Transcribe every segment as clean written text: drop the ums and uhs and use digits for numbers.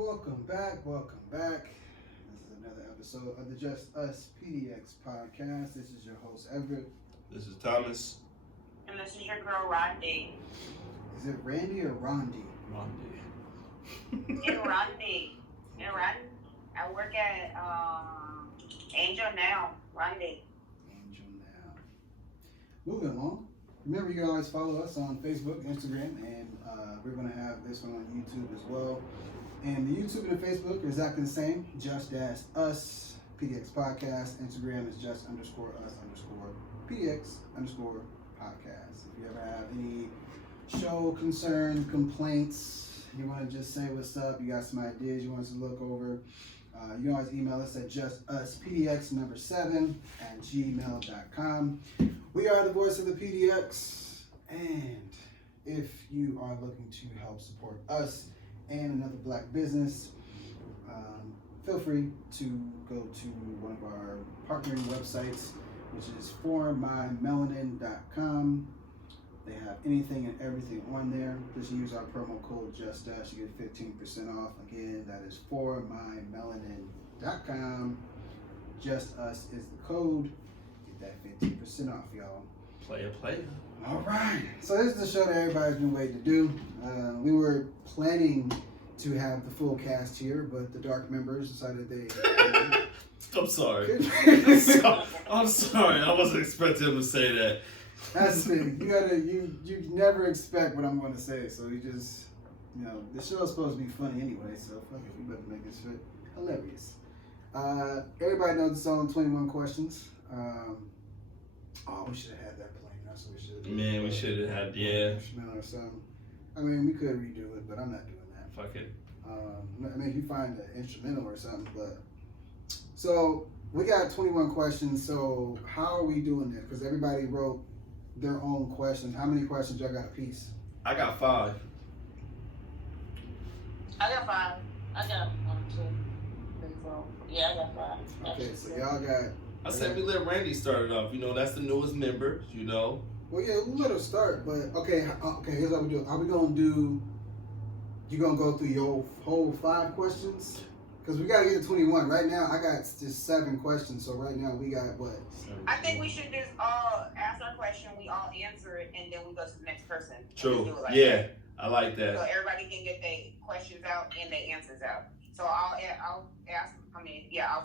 Welcome back. This is another episode of the Just Us PDX podcast. This is your host, Everett. This is Thomas. And this is your girl, Rodney. Is it Randy or Rondi? Rondi. It's Rodney. I work at Angel now. Rodney. Angel now. Moving along. Remember, you can always follow us on Facebook, Instagram, and we're going to have this one on YouTube as well. And the YouTube and the Facebook are exactly the same, just as us, PDX Podcast. Instagram is just _us_ PDX _podcast. If you ever have any show concern, complaints, you want to just say what's up, you got some ideas you want us to look over, you can always email us at justuspdx7@gmail.com. We are the voice of the PDX, and if you are looking to help support us and another black business, feel free to go to one of our partnering websites, which is formymelanin.com. They have anything and everything on there. Just use our promo code JustUs. You get 15% off. Again, that is formymelanin.com. Just Us is the code. Get that 15% off, y'all. Player. All right. So this is the show that everybody's been waiting to do. We were planning to have the full cast here, but the dark members decided they. I'm sorry. I'm sorry. I wasn't expecting him to say that. That's the thing. You never expect what I'm going to say, so you just, the show is supposed to be funny anyway, so fuck it, we better make this shit hilarious. Everybody knows the song 21 Questions. We should have had that playing. That's what we should have. Man, we should have had, yeah. Instrumental or something. I mean, we could redo it, but I'm not doing that. Fuck it. I mean, if you find an instrumental or something, but. So, we got 21 questions, so how are we doing this? Because everybody wrote their own questions. How many questions y'all got a piece? I got 5. I got 5. I got 1, 2, 3, 4. Yeah, I got 5. Okay, so y'all got. I said we let Randy start it off. That's the newest member, Well, yeah, we'll let her start, but okay, here's what we do. Are we gonna do? You gonna go through your whole 5 questions? Because we gotta get to 21. Right now, I got just 7 questions. So right now we got what? I think we should just all ask our question, we all answer it, and then we go to the next person. True. Do it like Yeah, that. I like that. So everybody can get their questions out and their answers out. So I'll ask. I'll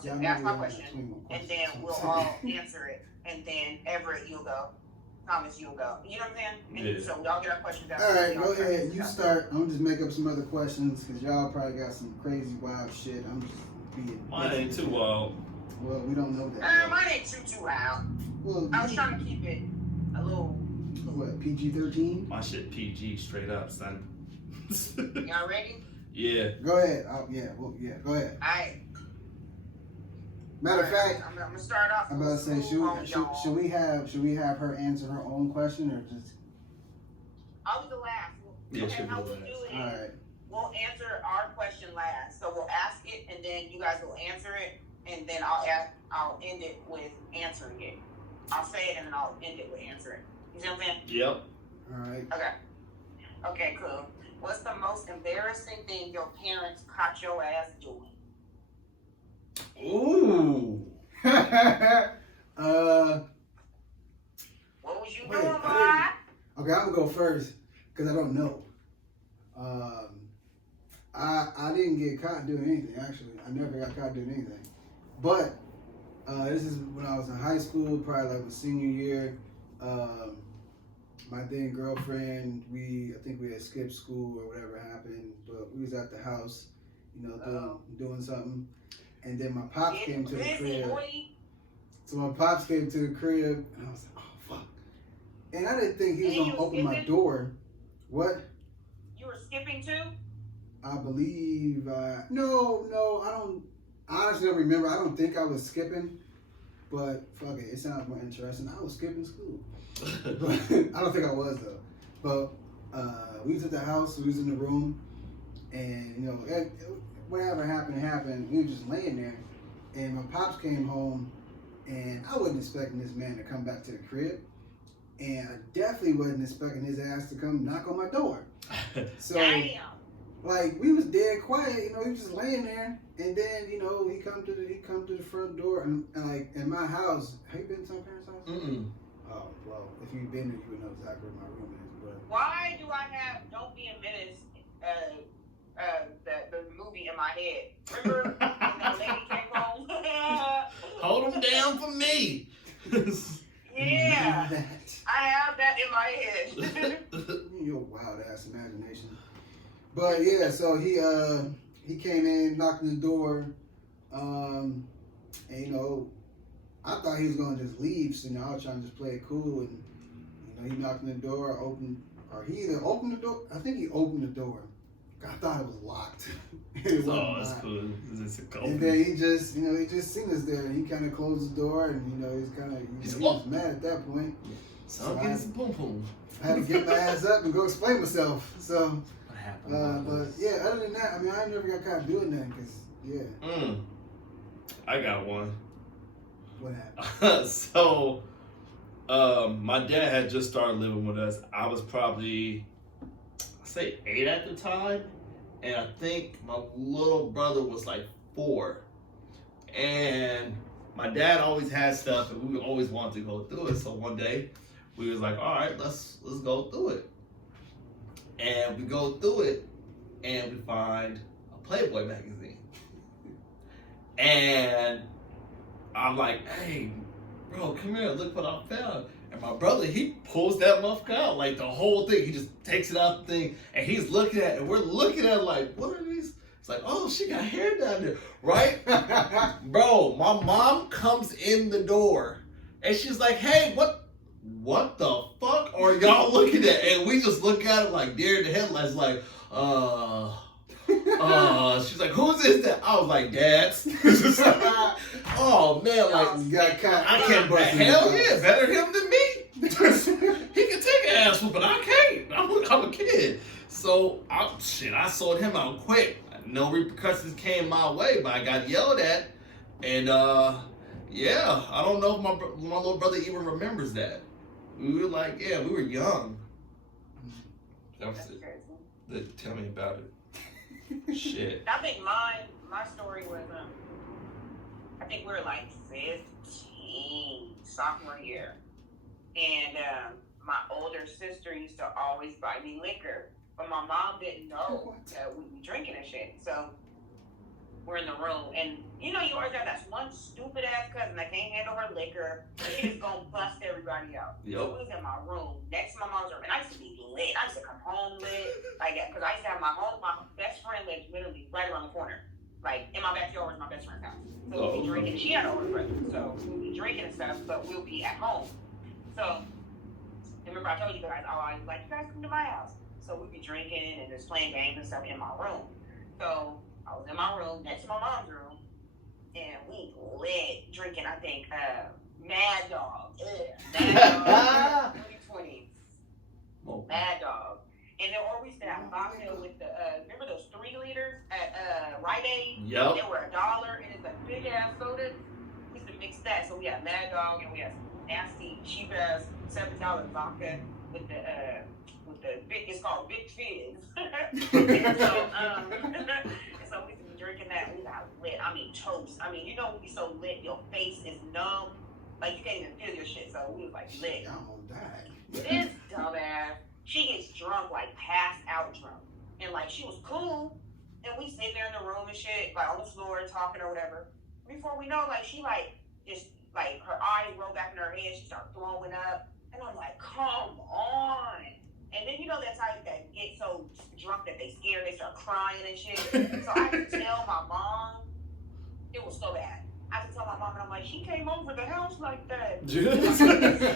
just ask my question, and then we'll all answer it, and then Everett, you'll go. Thomas, you'll go. You know what I'm saying? And so we all get our questions out. All right, go ahead. You start. I'm just make up some other questions because y'all probably got some crazy wild shit. I'm just being. Mine ain't too wild. Well, we don't know that. Mine ain't too wild. Well, I was trying to keep it a little. What, PG-13? My shit PG straight up, son. Y'all ready? Yeah. Go ahead. Go ahead. Alright. Matter of fact, I'm gonna start off. I'm about to say, should we have her answer her own question or just? I'll do the last. Yeah, Okay, she'll how do we'll the do last. it All is right. we'll answer our question last. So we'll ask it, and then you guys will answer it, and then I'll end it with answering it. I'll say it, and then I'll end it with answering. You see what I'm saying? Yep. All right. Okay, cool. What's the most embarrassing thing your parents caught your ass doing? Ooh. What was you Wait, doing, boy? Okay, I'm gonna go first because I don't know. I didn't get caught doing anything. Actually, I never got caught doing anything. But this is when I was in high school, probably like the senior year. My then girlfriend, I think we had skipped school or whatever happened, but we was at the house, doing something. And then my pops came to the crib. So my pops came to the crib, and I was like, oh, fuck. And I didn't think he was going to open my door. What? You were skipping too? I believe, no, I don't, I honestly don't remember. I don't think I was skipping, but fuck it sounds more interesting. I was skipping school. But, I don't think I was, though. But we was at the house, we was in the room, and, whatever happened. We were just laying there, and my pops came home, and I wasn't expecting this man to come back to the crib, and I definitely wasn't expecting his ass to come knock on my door. So Damn. like we was dead quiet. You know, he was just laying there, and then you know he come to the front door, and like in my house. Have you been to my parents' house? Mm-mm. Oh well, if you've been there, you would know exactly where my room is. But why do I have "Don't Be a Menace" the movie in my head? Remember when that lady came home? Hold them down for me. Yeah, that. I have that in my head. Your wild ass imagination. But yeah, so he came in, knocked on the door, and you know, I thought he was gonna just leave. So you know, I was trying to just play it cool, and you know, he knocked on the door, he either opened the door. I think he opened the door. I thought it was locked. It wasn't it's locked. cool. It's a cool. And then he just seen us there, and he kind of closed the door, and you know, he was mad at that point. So I'm getting some boom boom. I had to get my ass up and go explain myself. So, What happened? but yeah, other than that, I mean, I never got caught doing that because, yeah. I got one. What happened? So, my dad had just started living with us. I was probably, I say 8 at the time, and I think my little brother was like 4. And my dad always had stuff, and we always wanted to go through it. So one day, we was like, all right, let's go through it. And we go through it, and we find a Playboy magazine. And I'm like, hey, bro, come here, look what I found. And my brother, he pulls that motherfucker out, like the whole thing. He just takes it out the thing, and he's looking at it, and we're looking at it like, what are these? It's like, oh, she got hair down there, right? Bro, my mom comes in the door, and she's like, hey, what the fuck are y'all looking at? And we just look at it like deer in the headlights, like, she's like, who's this that? I was like, Dad's. Oh man, like, You got caught. I can't, hell yeah, better him than me. He can take an ass whooping, I can't. I'm a kid. So, I sold him out quick. No repercussions came my way, but I got yelled at. And, yeah, I don't know if my little brother even remembers that. We were like, yeah, we were young. That was it. Tell me about it. Shit. I think my story was I think we were like 15, sophomore year, and my older sister used to always buy me liquor, but my mom didn't know that we were drinking and shit. So we're in the room, and you know you always have that one stupid ass cousin that can't handle her liquor, and she's gonna bust everybody out. Yep. So we was in my room next to my mom's room, and I used to be lit. I used to come home lit like that because I used to have my best friend lived literally right around the corner. Like in my backyard was my best friend's house. So we'll be drinking. She had an older brother, so we'll be drinking and stuff, but we'll be at home. So remember I told you guys, I was like, you guys come to my house. So we'd be drinking and just playing games and stuff in my room. So I was in my room next to my mom's room, and we lit drinking. I think Mad Dog. Mad Dog 2020. Mad Dog. And then or we used to have vodka with the remember those 3 liters at Rite Aid? Yep. They were $1 and it's a big ass soda. We used to mix that. So we had Mad Dog and we had some nasty cheap ass $7 vodka with the big, it's called Big Fizz. and so we used to be drinking that. We got lit. I mean toast. I mean, you know when you so lit, your face is numb. Like you can't even feel your shit. So we was like lit. Y'all gonna die. This dumbass, she gets drunk, like passed out drunk. And like she was cool. And we sitting there in the room and shit, like on the floor talking or whatever. Before we know, like she like just like her eyes roll back in her head, she started throwing up. And I'm like, come on. And then you know that type that get so drunk that they scared, they start crying and shit. So I had to tell my mom, it was so bad. I had to tell my mom, and I'm like, she came over the house like that.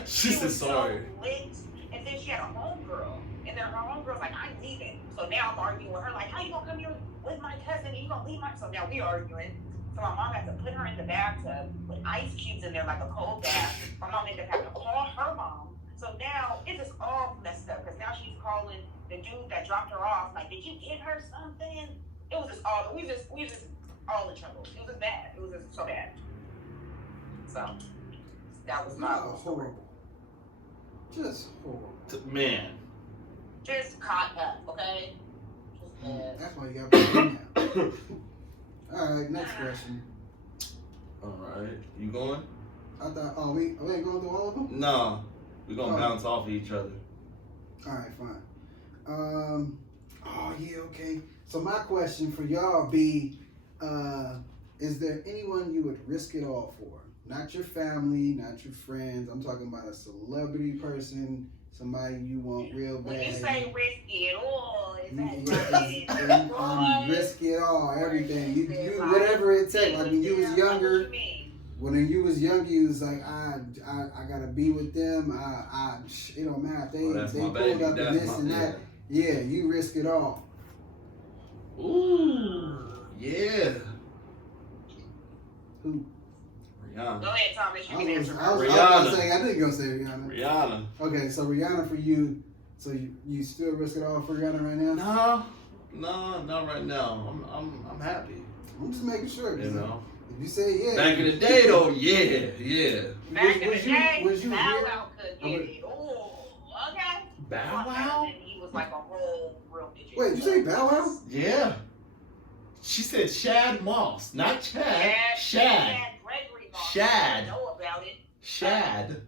She said sorry. So lit. And then she had a homegirl. And then her homegirl's like, I'm leaving. So now I'm arguing with her, like, how you gonna come here with my cousin and you gonna leave my... So now we arguing. So my mom had to put her in the bathtub with ice cubes in there like a cold bath. My mom ended up having to call her mom. So now it's just all messed up because now she's calling the dude that dropped her off, like, did you get her something? It was just all, we just all in trouble. It was just bad. It was just so bad. So that was my horrible. Just horrible. Man. Just caught up, okay? Just That's why you got to put it now. All right, next question. All right, you going? I thought, oh, we ain't going through all of them? No, we're gonna Oh. bounce off of each other. All right, fine. Oh yeah, okay. So my question for y'all be, is there anyone you would risk it all for? Not your family, not your friends. I'm talking about a celebrity person, somebody you want real bad. When you say risk it all, is Risk it all, everything. You whatever it takes. Like when you was younger. When you was young, you was like, I gotta be with them. It don't matter if they pulled up and this and that. Yeah, you risk it all. Ooh, yeah. Who? Rihanna. Go ahead, Thomas. You can answer. I was Rihanna. gonna say, I knew you were gonna say Rihanna. Rihanna. Okay, so Rihanna for you. So you still risk it all for Rihanna right now? No, not right now. I'm happy. I'm just making sure. You know. If you say yeah. Back in the day, though, yeah. Back in the day, was you Bow here? Wow could get it. Oh, okay. Bow Wow? And he was like a whole real midget. Wait, you say Bow Wow? Yeah. She said Shad Moss, not Chad. Shad. Gregory Moss. Shad. I know about it. Shad.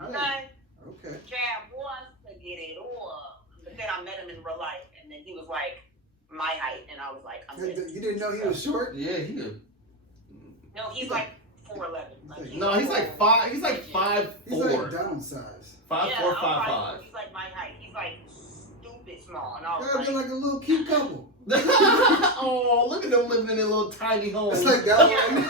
Okay. Okay. Chad wants to get it all. But then I met him in real life, and then he was like my height, and I was like, I'm good. You didn't know he was short? Yeah, he could. No, he's like 4'11". No, he's like 5'4". He's like downsized. 5'4", Yeah, 5'5". He's like my height. He's like stupid small, and I was That'd be like a little cute couple. Oh, look at them living in their little tiny home. It's like that one.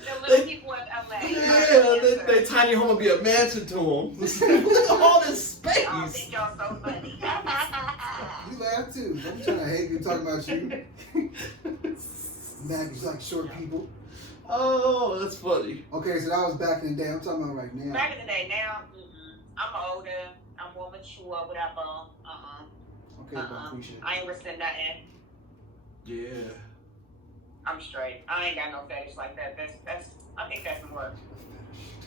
The little people in LA. Yeah, they tiny home would be a mansion to them. Look at all this I space. think y'all so funny. You laugh too. I'm trying to hate you talking about you. Maggie's like short people. Oh, that's funny. Okay, so that was back in the day. I'm talking about right now. Back in the day, now I'm older. I'm more mature. Whatever. Okay, Bonquisha. I ain't risking nothing. Yeah. I'm straight. I ain't got no fetish like that. That's. I think that's more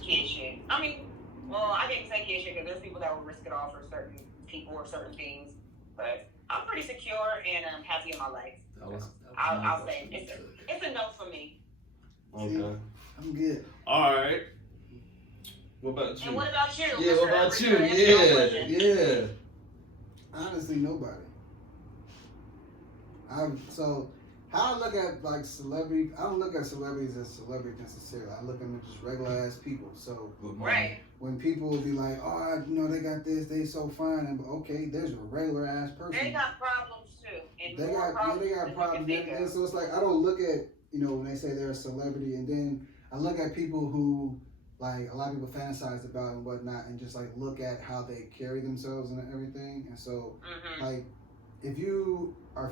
kid shit. I mean, well, I didn't say kid shit because there's people that will risk it all for certain people or certain things. But I'm pretty secure and I'm happy in my life. I'll say it's a no for me. Okay. I'm good. All right. What about you? And what about you? Yeah, what about you? Yeah. Honestly, nobody. How I look at like celebrity, I don't look at celebrities as celebrities necessarily. I look at them as just regular ass people. So Right. when people will be like, oh, they got this, they so fine, and okay, there's a regular ass person. They got problems too. And They more got problems than you can problems. think of. And so it's like I don't look at when they say they're a celebrity, and then I look at people who like a lot of people fantasize about and whatnot, and just like look at how they carry themselves and everything. And so like if you are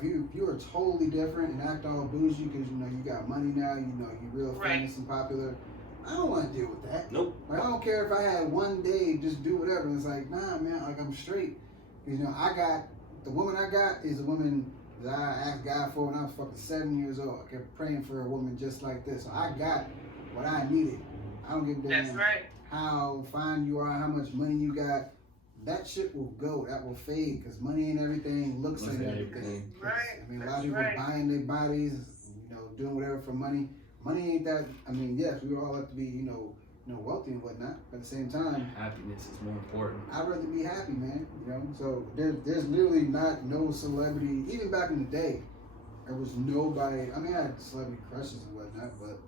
totally different and act all bougie because you got money now, you real famous and popular, I don't want to deal with that. Nope. Like I don't care if I had one day just do whatever. And it's like, nah, man, like I'm straight. Because I got the woman I got is a woman that I asked God for when I was fucking 7 years old. I kept praying for a woman just like this. So I got what I needed. I don't give a damn That's right. how fine you are, how much money you got. That shit will go. That will fade because money ain't everything. Looks ain't everything. Right. I mean, a lot of people buying their bodies, doing whatever for money. Money ain't that. I mean, yes, we all have to be, wealthy and whatnot. But at the same time, Happiness is more important. I'd rather be happy, man. So there's literally no celebrity. Even back in the day, there was nobody. I mean, I had celebrity crushes and whatnot, but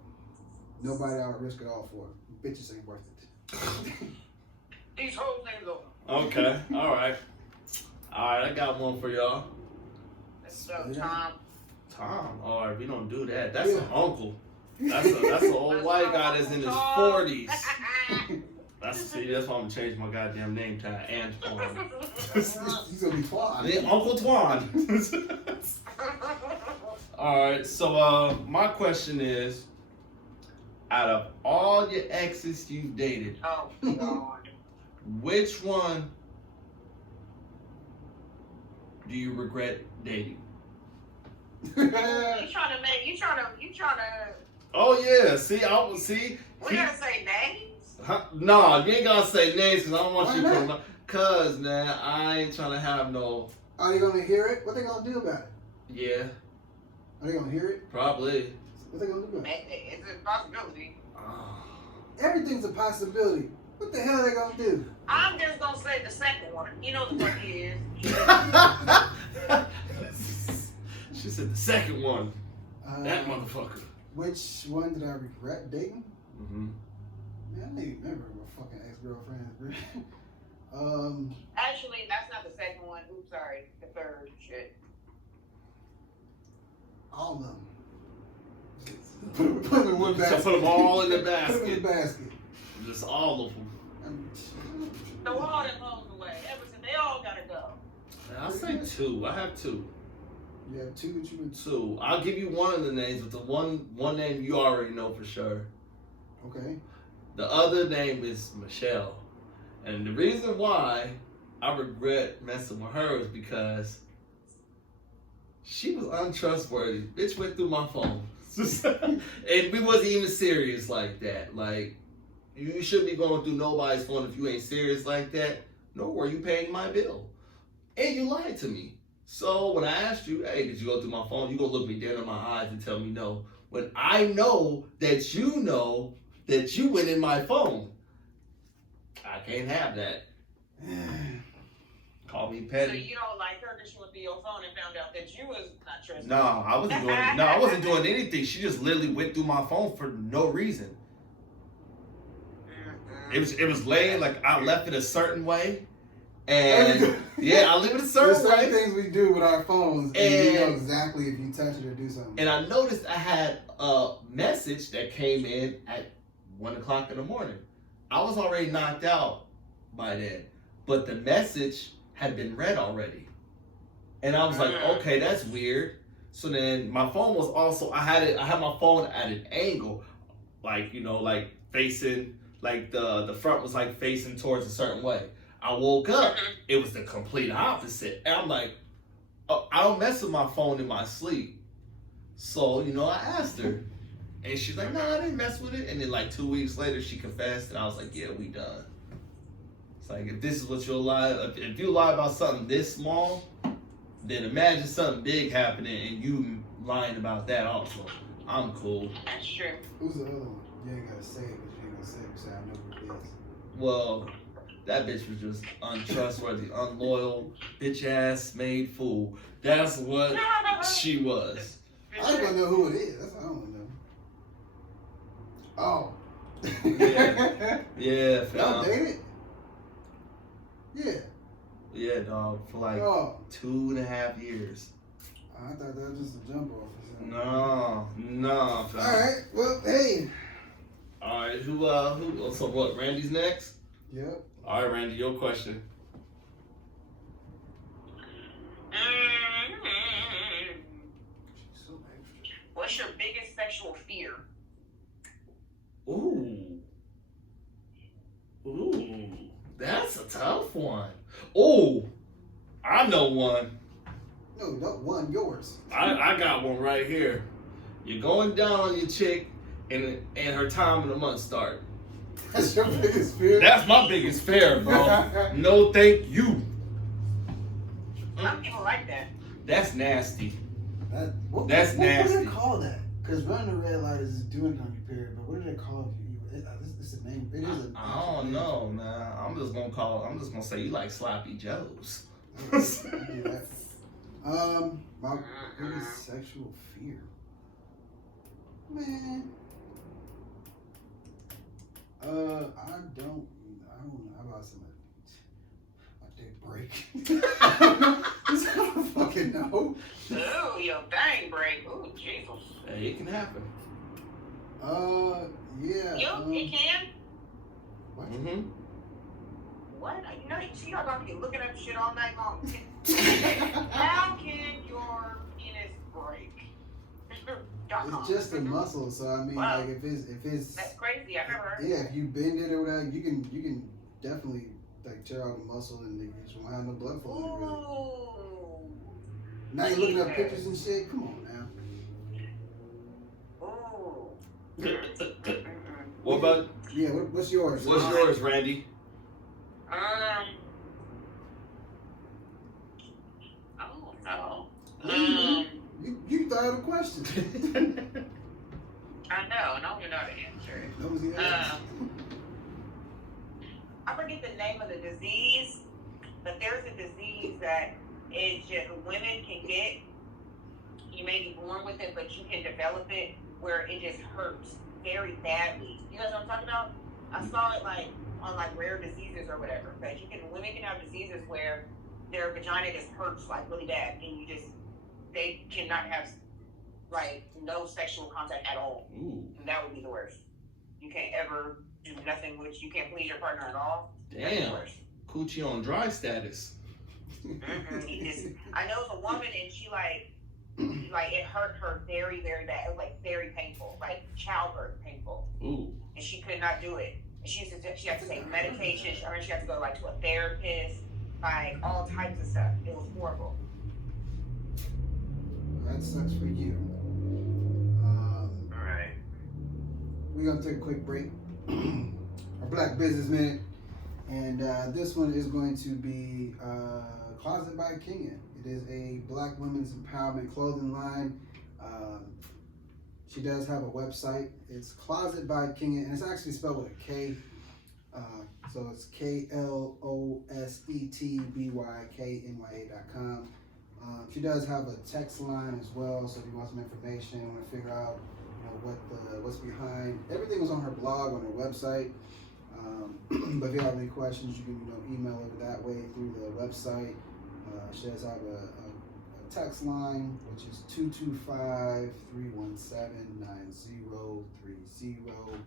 nobody I would risk it all for. Bitches ain't worth it. These whole things over. Okay. All right. I got one for y'all. Let's go, Tom. Tom. All right, we don't do that. That's an uncle. That's an old white guy that's in his 40s. That's why I'm gonna change my goddamn name to Antoine. He's gonna be Twan. Uncle Twan. All right. So my question is, out of all your exes you've dated, Oh God. which one do you regret dating? You trying to. Oh yeah, see. We gotta say names. No, you ain't gotta say names because I don't want you to. Cause man, I ain't trying to have no. Are they gonna hear it? What they gonna do about it? Yeah, Are they gonna hear it? probably. What they gonna do about it? It's a possibility. Everything's a possibility. What the hell are they gonna do? I'm just gonna say the second one. You know the fuck he is. She said the second one. That Uh, motherfucker. Which one did I regret dating? Mm-hmm. Man, I don't even remember my fucking ex-girlfriends, bro. Actually, that's not the second one. Oops, sorry. The third shit. all of them. Put them in one So basket. put them all in the Put them in the basket. basket. Just all of them. Throw all them hoes away. Everything. They all gotta go. I'll say two. I have two. You have two that you would. Two. I'll give you one of the names, but the one name you already know for sure. Okay. The other name is Michelle. And the reason why I regret messing with her is because she was untrustworthy. Bitch went through my phone. And we wasn't even serious like that. Like, you shouldn't be going through nobody's phone if you ain't serious like that. Nor were you paying my bill. And you lied to me. So when I asked you, hey, did you go through my phone? You gonna look me dead in my eyes and tell me no. When I know that you went in my phone. I can't have that. Call me So petty. you don't like her because she went through your phone and found out that you was not trusting. No, I wasn't doing anything. She just literally went through my phone for no reason. It was laying like I left it a certain way. And yeah, I leave it a There's certain certain way. things we do with our phones, and we know exactly if you touch it or do something. And I noticed I had a message that came in at 1 o'clock in the morning. I was already knocked out by then, but the message had been read already. And I was like, okay, that's weird. So then my phone was also, I had my phone at an angle, like, you know, like facing, like the front was like facing towards a certain way. I woke up, it was the complete opposite. And I'm like, oh, I don't mess with my phone in my sleep. So, you know, I asked her. And she's like, nah, I didn't mess with it. And then like 2 weeks later, she confessed. And I was like, yeah, we done. It's like, if this is what you'll lie, if you lie about something this small, then imagine something big happening and you lying about that also. I'm cool. That's true. Who's the other one? You ain't gotta say it, but you ain't gonna say it because I know who it is. Well, that bitch was just untrustworthy, unloyal, bitch ass made fool. That's what she was. I ain't gonna know who it is. That's what I don't know. Oh. Yeah. Yeah, Y'all fam. dated? Yeah. Yeah, dog. For like Oh. 2.5 years. I thought that was just a jump off or something. No, fam. Alright, well, hey. Alright, who, so what, Randy's next? Yep. Alright, Randy, your question. She's so extra. What's your biggest sexual fear? Ooh. That's a tough one. Ooh, I know one. No, not one, yours. I got one right here. You're going down on your chick and her time of the month start. That's your biggest fear? That's my biggest fear, bro. No thank you. Some people like that. That's nasty. That's Nasty. What do they call that? Because running a red light is doing it on your period, but what do they call it? It's a name. It is a. I don't know, man. I'm just gonna say you like sloppy joes. I do that. My biggest sexual fear. Man. I don't know. How about somebody? My dick break. I don't fucking know. Ooh, your bang break. Ooh, Jesus. Hey, it can happen. Yeah. It can? What? Mm-hmm. What? You know, you see, y'all gonna be looking at shit all night long. How can your penis break? It's just a muscle, so I mean, Wow. like if it's That's crazy. I've never heard yeah, if you bend it or whatever, you can definitely like tear out the muscle and you just won't have no blood flowing. Really. Ooh. Now you're looking up pictures and shit. Come on now. Ooh. What about Yeah, what's yours? what's yours, Randy? Oh no. You thought of the question. I know. I don't even know how to answer it. That was the answer. I forget the name of the disease, but there's a disease that is just women can get. You may be born with it, but you can develop it where it just hurts very badly. You know what I'm talking about? I saw it like on like rare diseases or whatever. But women can have diseases where their vagina just hurts like really bad, and they cannot have like no sexual contact at all. Ooh. And that would be the worst. You can't ever do nothing which you can't please your partner at all. Damn. Coochie on dry status. I know it's a woman and she like it hurt her very, very bad. It was like very painful, like childbirth painful. Ooh. And she could not do it. And she had to take medication. She had to go like to a therapist, like all types of stuff. It was horrible. That sucks for you. All right. We're gonna take a quick break. Our Black Business Minute, and this one is going to be Closet by Kenya. It is a Black women's empowerment clothing line. She does have a website. It's Closet by Kenya, and it's actually spelled with a K. So it's KLOSETBYKNYA.com. She does have a text line as well, so if you want some information, want to figure out what's behind. Everything was on her blog, on her website. But if you have any questions, you can email her that way through the website. She does have a text line, which is 225-317-9030.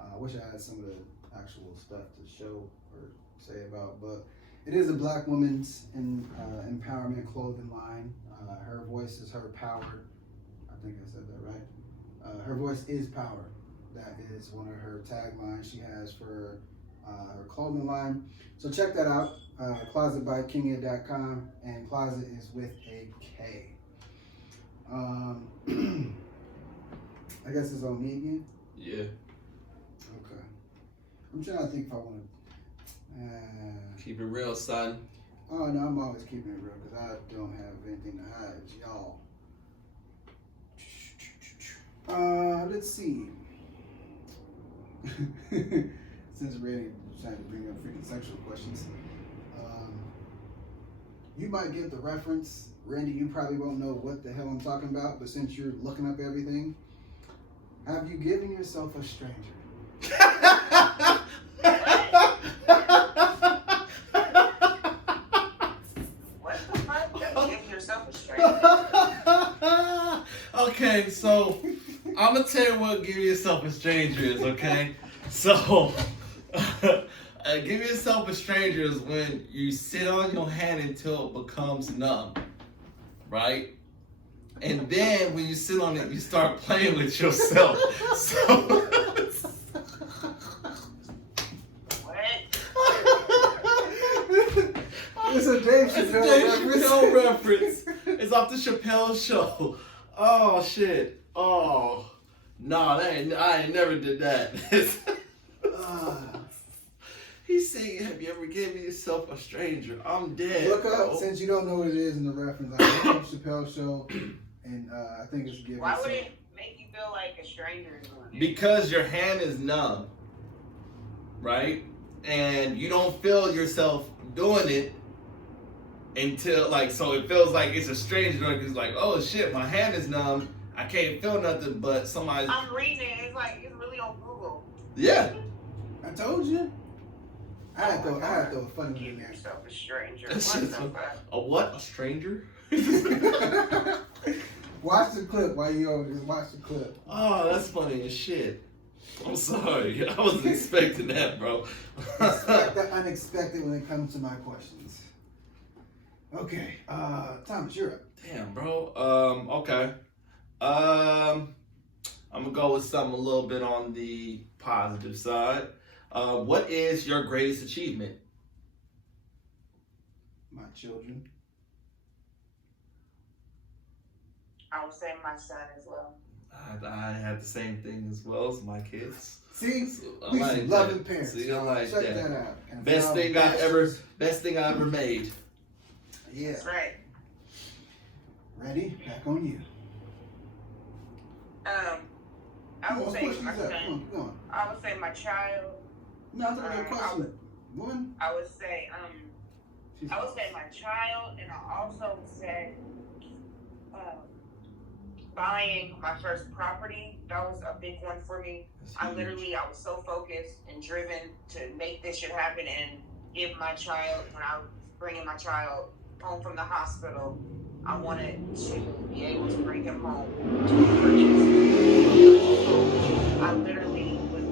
I wish I had some of the actual stuff to show or say about, but it is a Black women's empowerment clothing line. Her voice is her power. I think I said that right. Her voice is power. That is one of her taglines she has for her clothing line. So check that out, closetbykenya.com, and closet is with a K. I guess it's on me again? Yeah. Okay. I'm trying to think if I want to... Keep it real, son. Oh, no, I'm always keeping it real because I don't have anything to hide, y'all. Let's see. Since Randy was trying to bring up freaking sexual questions, you might get the reference. Randy, you probably won't know what the hell I'm talking about, but since you're looking up everything, have you given yourself a stranger? Okay, so I'm gonna tell you what give yourself a stranger is, okay? So, give yourself a stranger is when you sit on your hand until it becomes numb, right? And then when you sit on it, you start playing with yourself. So. It's a Dave Chappelle reference. It's off the Chappelle Show. Oh shit. Oh no, I ain't never did that. He's saying, "Have you ever given yourself a stranger?" I'm dead. Look up, bro. since you don't know what it is in the reference. I look up Chappelle Show, and I think it's giving. Why would it make you feel like a stranger is doing it? Because your hand is numb, right? And you don't feel yourself doing it until so it feels like it's a stranger doing it. It's like, oh shit, my hand is numb. I can't feel nothing, but somebody's. I'm reading it. It's like it's really on Google. Yeah. I told you. I had to throw a funny one in Give there. yourself a stranger. A what? A stranger? Watch the clip while you over there. Watch the clip. Oh, that's funny as shit. I'm sorry. I wasn't expecting that, bro. Expect the unexpected when it comes to my questions. Okay, Thomas, you're up. Damn, bro. Okay. I'm gonna go with something a little bit on the positive side. What is your greatest achievement? My children. I would say my son as well. I had the same thing as well as my kids. See, So, I we like some loving that. parents. See, I like Check that. that out. And Best now thing I ever made. Yeah. That's right. Ready? Back on you. I would say my son. Come on. I would say my child. No, I'm talking about question. One. I would say my child, and I also said buying my first property. That was a big one for me. I was so focused and driven to make this shit happen and give my child, when I was bringing my child home from the hospital, I wanted to be able to bring him home to purchase. I literally was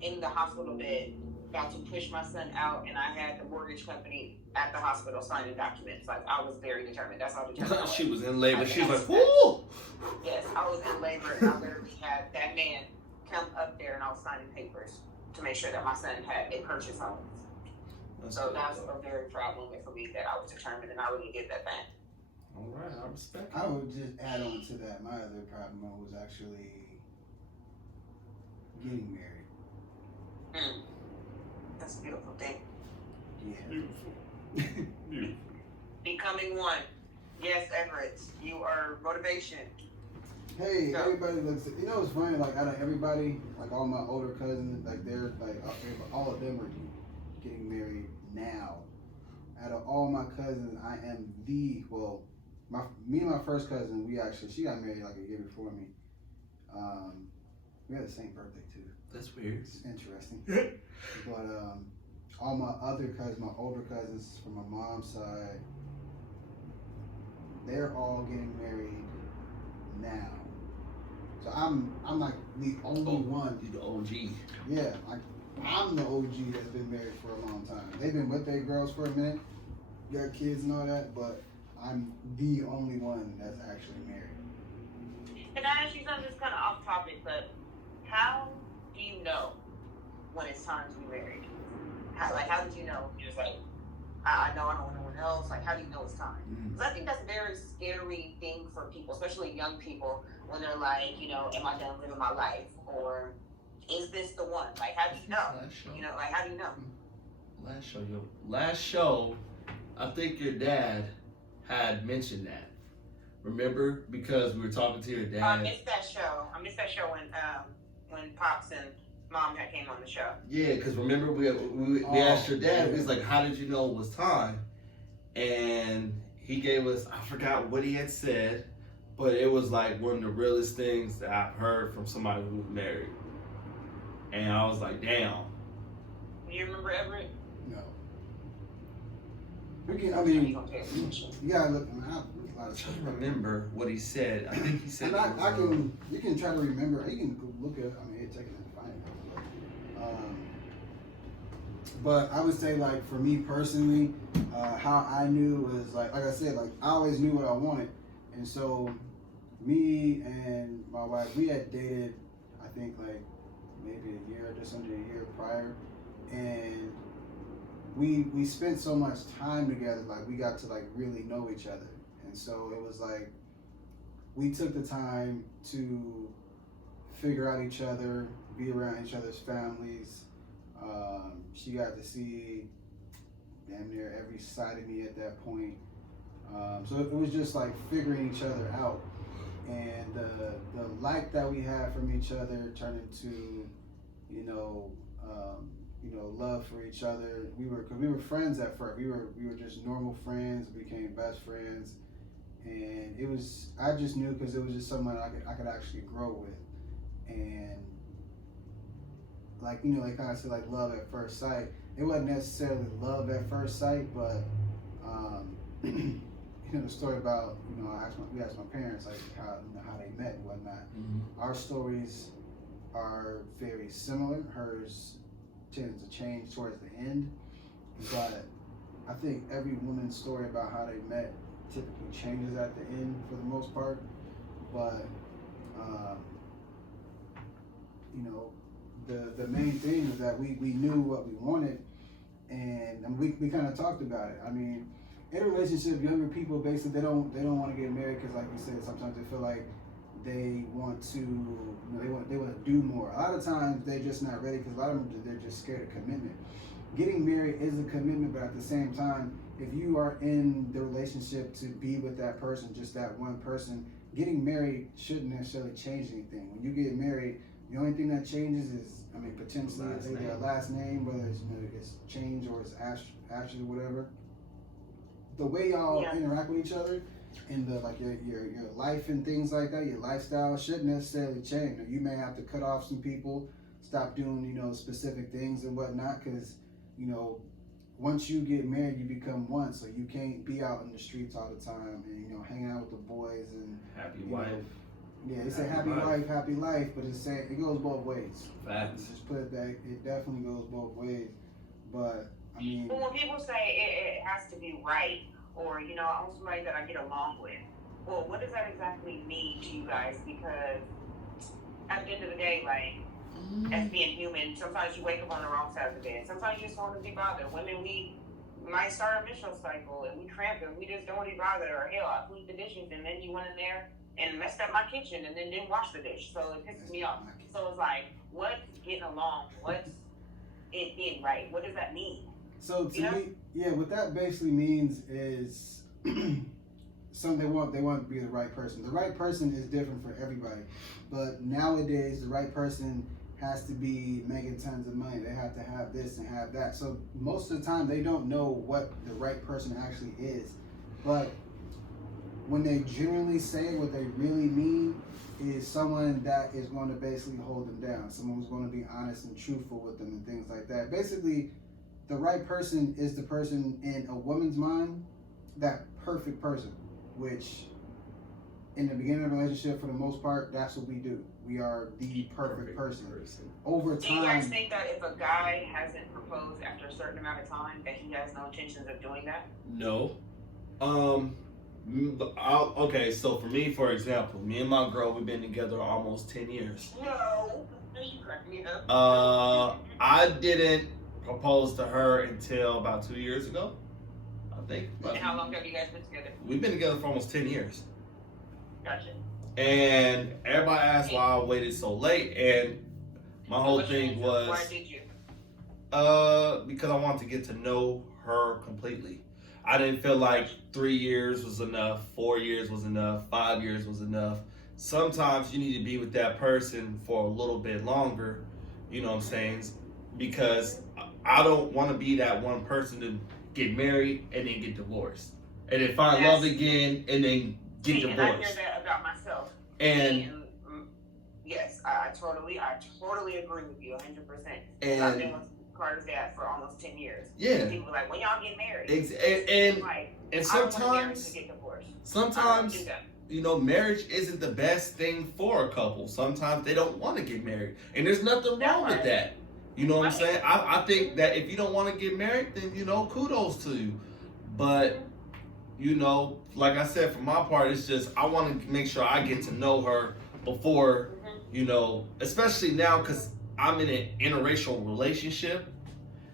in the hospital bed, about to push my son out, and I had the mortgage company at the hospital signing documents. Like, I was very determined. That's how determined I was. She was in labor. She was like, whoo! Yes, I was in labor, and I literally had that man come up there, and I was signing papers to make sure that my son had a purchase home. So that was a very proud moment for me, that I was determined, and I really did that thing. All right, I respect it. I would just add on to that. My other proud moment was actually getting married. That's a beautiful thing. Yeah. Beautiful. Becoming one. Yes, Everett, you are motivation. Hey, everybody looks. You know what's funny? Like, out of everybody, like all my older cousins, like they're like all of them are getting married now. Out of all my cousins, I am me and my first cousin, she got married like a year before me. We had the same birthday too. That's weird. It's interesting. But all my other cousins, my older cousins from my mom's side, they're all getting married now. So I'm like the only one. You the OG. Yeah, like I'm the OG that's been married for a long time. They've been with their girls for a minute, got kids and all that, but I'm the only one that's actually married. Can I ask you something that's kind of off topic, but how do you know when it's time to be married? How did you know? You're just like, I know I don't want no one else. Like, how do you know it's time? Because I think that's a very scary thing for people, especially young people, when they're like, am I done living my life? Or is this the one? Like, how do you know? How do you know? Last show, I think your dad had mentioned that. Remember? Because we were talking to your dad. I missed that show when Pops and Mom had came on the show. Yeah, because remember we asked your dad, we was like, how did you know it was time? And he gave us, I forgot what he had said, but it was like one of the realest things that I've heard from somebody who's married. And I was like, damn. Do you remember Everett? No. You gotta look. I'm trying to remember what he said. I think he said. You can try to remember. You can look at. It's taking it to find it. But I would say, like, for me personally, how I knew was like I said, like I always knew what I wanted, and so me and my wife, we had dated, I think like maybe a year, just under a year prior, and we spent so much time together, like we got to like really know each other. And so it was like we took the time to figure out each other, be around each other's families. She got to see damn near every side of me at that point. So it was just like figuring each other out. And the like that we had from each other turned into, love for each other. Cause we were friends at first. We were just normal friends, became best friends. And I just knew, because it was just someone I could actually grow with. And like kind of said, like love at first sight. It wasn't necessarily love at first sight, but the story about, we asked my parents like how they met and whatnot. Mm-hmm. Our stories are very similar. Hers tends to change towards the end, but I think every woman's story about how they met typically changes at the end for the most part. But the main thing is that we knew what we wanted, and we kind of talked about it. I mean, in a relationship, younger people basically they don't want to get married because, like you said, sometimes they feel like they want to they want to do more. A lot of times they're just not ready, because a lot of them they're just scared of commitment. Getting married is a commitment, but at the same time, if you are in the relationship to be with that person, just that one person, getting married shouldn't necessarily change anything. When you get married, the only thing that changes is, I mean, potentially it's either a last name, whether it's, you know, it's changed or it's Ashley, whatever. The way y'all interact with each other and the like your life and things like that, your lifestyle shouldn't necessarily change. Now, you may have to cut off some people, stop doing, you know, specific things and whatnot, because, you know, once you get married, you become one, so you can't be out in the streets all the time and, you know, hanging out with the boys and happy wife. Yeah, it's a happy wife, happy life, but it's saying it goes both ways. Facts. Just put it that it definitely goes both ways. But I mean, but when people say it has to be right, or you know, I want somebody that I get along with, well, what does that exactly mean to you guys? Because at the end of the day, like, as being human, sometimes you wake up on the wrong side of the bed. Sometimes you just don't want to be bothered. Women, we might start a menstrual cycle and we cramp and we just don't want to be bothered. Or hell, I cleaned the dishes and then you went in there and messed up my kitchen and then didn't wash the dish. So it pisses me off. So it's like, what's getting along? What's it being right? What does that mean? So to me, yeah, what that basically means is they want to be the right person. The right person is different for everybody. But nowadays, the right person has to be making tons of money. They have to have this and have that. So most of the time, they don't know what the right person actually is. But when they generally say what they really mean is someone that is going to basically hold them down. Someone who's going to be honest and truthful with them and things like that. Basically, the right person is the person in a woman's mind, that perfect person, which in the beginning of a relationship, for the most part, that's what we do. We are the perfect person. Over time. Do you guys think that if a guy hasn't proposed after a certain amount of time, that he has no intentions of doing that? No. Okay, so for me, for example, me and my girl, we've been together almost 10 years. No. You crack me up. I didn't propose to her until about 2 years ago, I think. And how long have you guys been together? We've been together for almost 10 years. Gotcha. And everybody asked why I waited so late, and my whole thing was, why did you? because I wanted to get to know her completely. I didn't feel like 3 years was enough, 4 years was enough, 5 years was enough. Sometimes you need to be with that person for a little bit longer, you know what I'm saying? Because I don't want to be that one person to get married and then get divorced. And then find love again and then get divorced. And I hear that about myself. And yes, I totally agree with you 100%. And I've been with Carter's dad for almost 10 years. Yeah. People are like, when y'all get married? And sometimes, you know, marriage isn't the best thing for a couple. Sometimes they don't want to get married. And there's nothing wrong with that. You know what I'm saying? I think that if you don't want to get married, then, you know, kudos to you. But, you know, like I said, for my part, it's just I want to make sure I get to know her before, you know, especially now because I'm in an interracial relationship.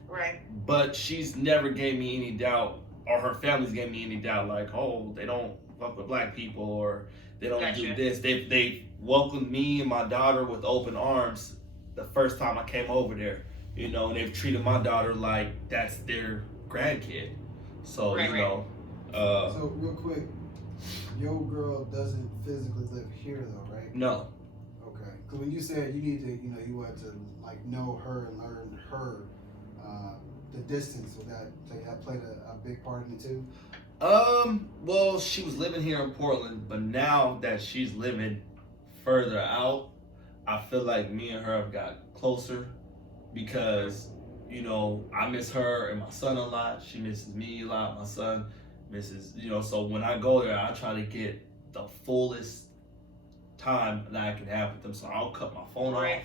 Right. But she's never gave me any doubt, or her family's gave me any doubt, like, oh, they don't fuck with black people, or they don't do this. They welcomed me and my daughter with open arms the first time I came over there, you know, and they've treated my daughter like that's their grandkid. So, you know. So, real quick, your girl doesn't physically live here, though, right? No. Okay. Because when you said you need to, you know, you wanted to, like, know her and learn her, the distance, so that played a big part in it, too? Well, she was living here in Portland, but now that she's living further out, I feel like me and her have got closer because, you know, I miss her and my son a lot. She misses me a lot. My son misses, you know, so when I go there, I try to get the fullest time that I can have with them. So I'll cut my phone off.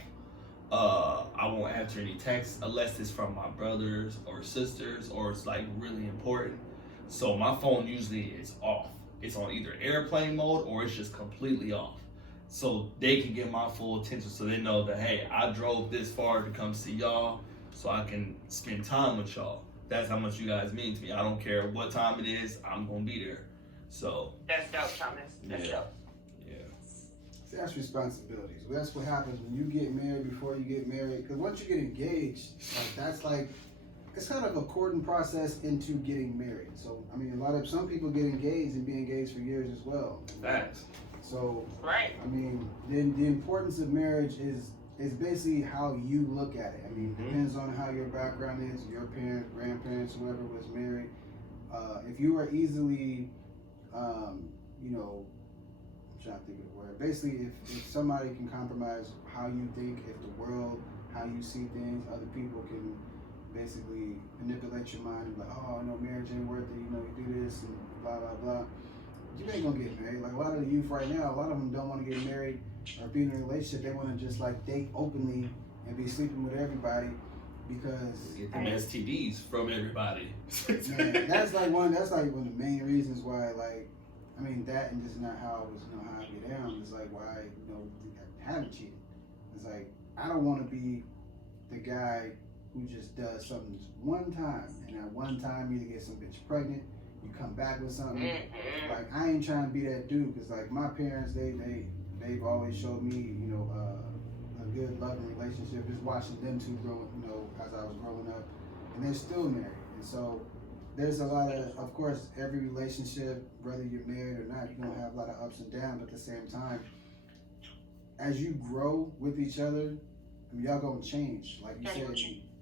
I won't answer any texts unless it's from my brothers or sisters or it's like really important. So my phone usually is off. It's on either airplane mode or it's just completely off. So they can get my full attention so they know that, hey, I drove this far to come see y'all so I can spend time with y'all. That's how much you guys mean to me. I don't care what time it is, I'm gonna be there. So that's dope, Thomas. That's dope. Yeah. See, that's responsibilities. That's what happens when you get married before you get married. Because once you get engaged, like that's like it's kind of a courting process into getting married. So I mean, some people get engaged and be engaged for years as well. Facts. So Right. I mean, the importance of marriage is basically how you look at it. I mean, it depends on how your background is, your parents, grandparents, whoever was married. If you are easily, you know, I'm trying to think of the word. Basically, if somebody can compromise how you think, if the world, how you see things, other people can basically manipulate your mind and be like, oh, no, marriage ain't worth it. You know, you do this and blah blah blah. You ain't gonna get married. Like a lot of the youth right now, a lot of them don't want to get married or be in a relationship. They want to just like date openly and be sleeping with everybody because Get them STDs from everybody. man, that's like one of the main reasons why, like, I mean, that and just not how I was, you know, how I get down is like why, you know, I haven't cheated. It's like I don't want to be the guy who just does something just one time, and at one time you get some bitch pregnant, you come back with something. Like I ain't trying to be that dude, because like my parents, they've always showed me, you know, a good loving relationship. Just watching them two grow, you know, as I was growing up, and they're still married. And so there's a lot of course, every relationship, whether you're married or not, you're gonna have a lot of ups and downs. But at the same time, as you grow with each other, I mean, y'all gonna change. Like you said,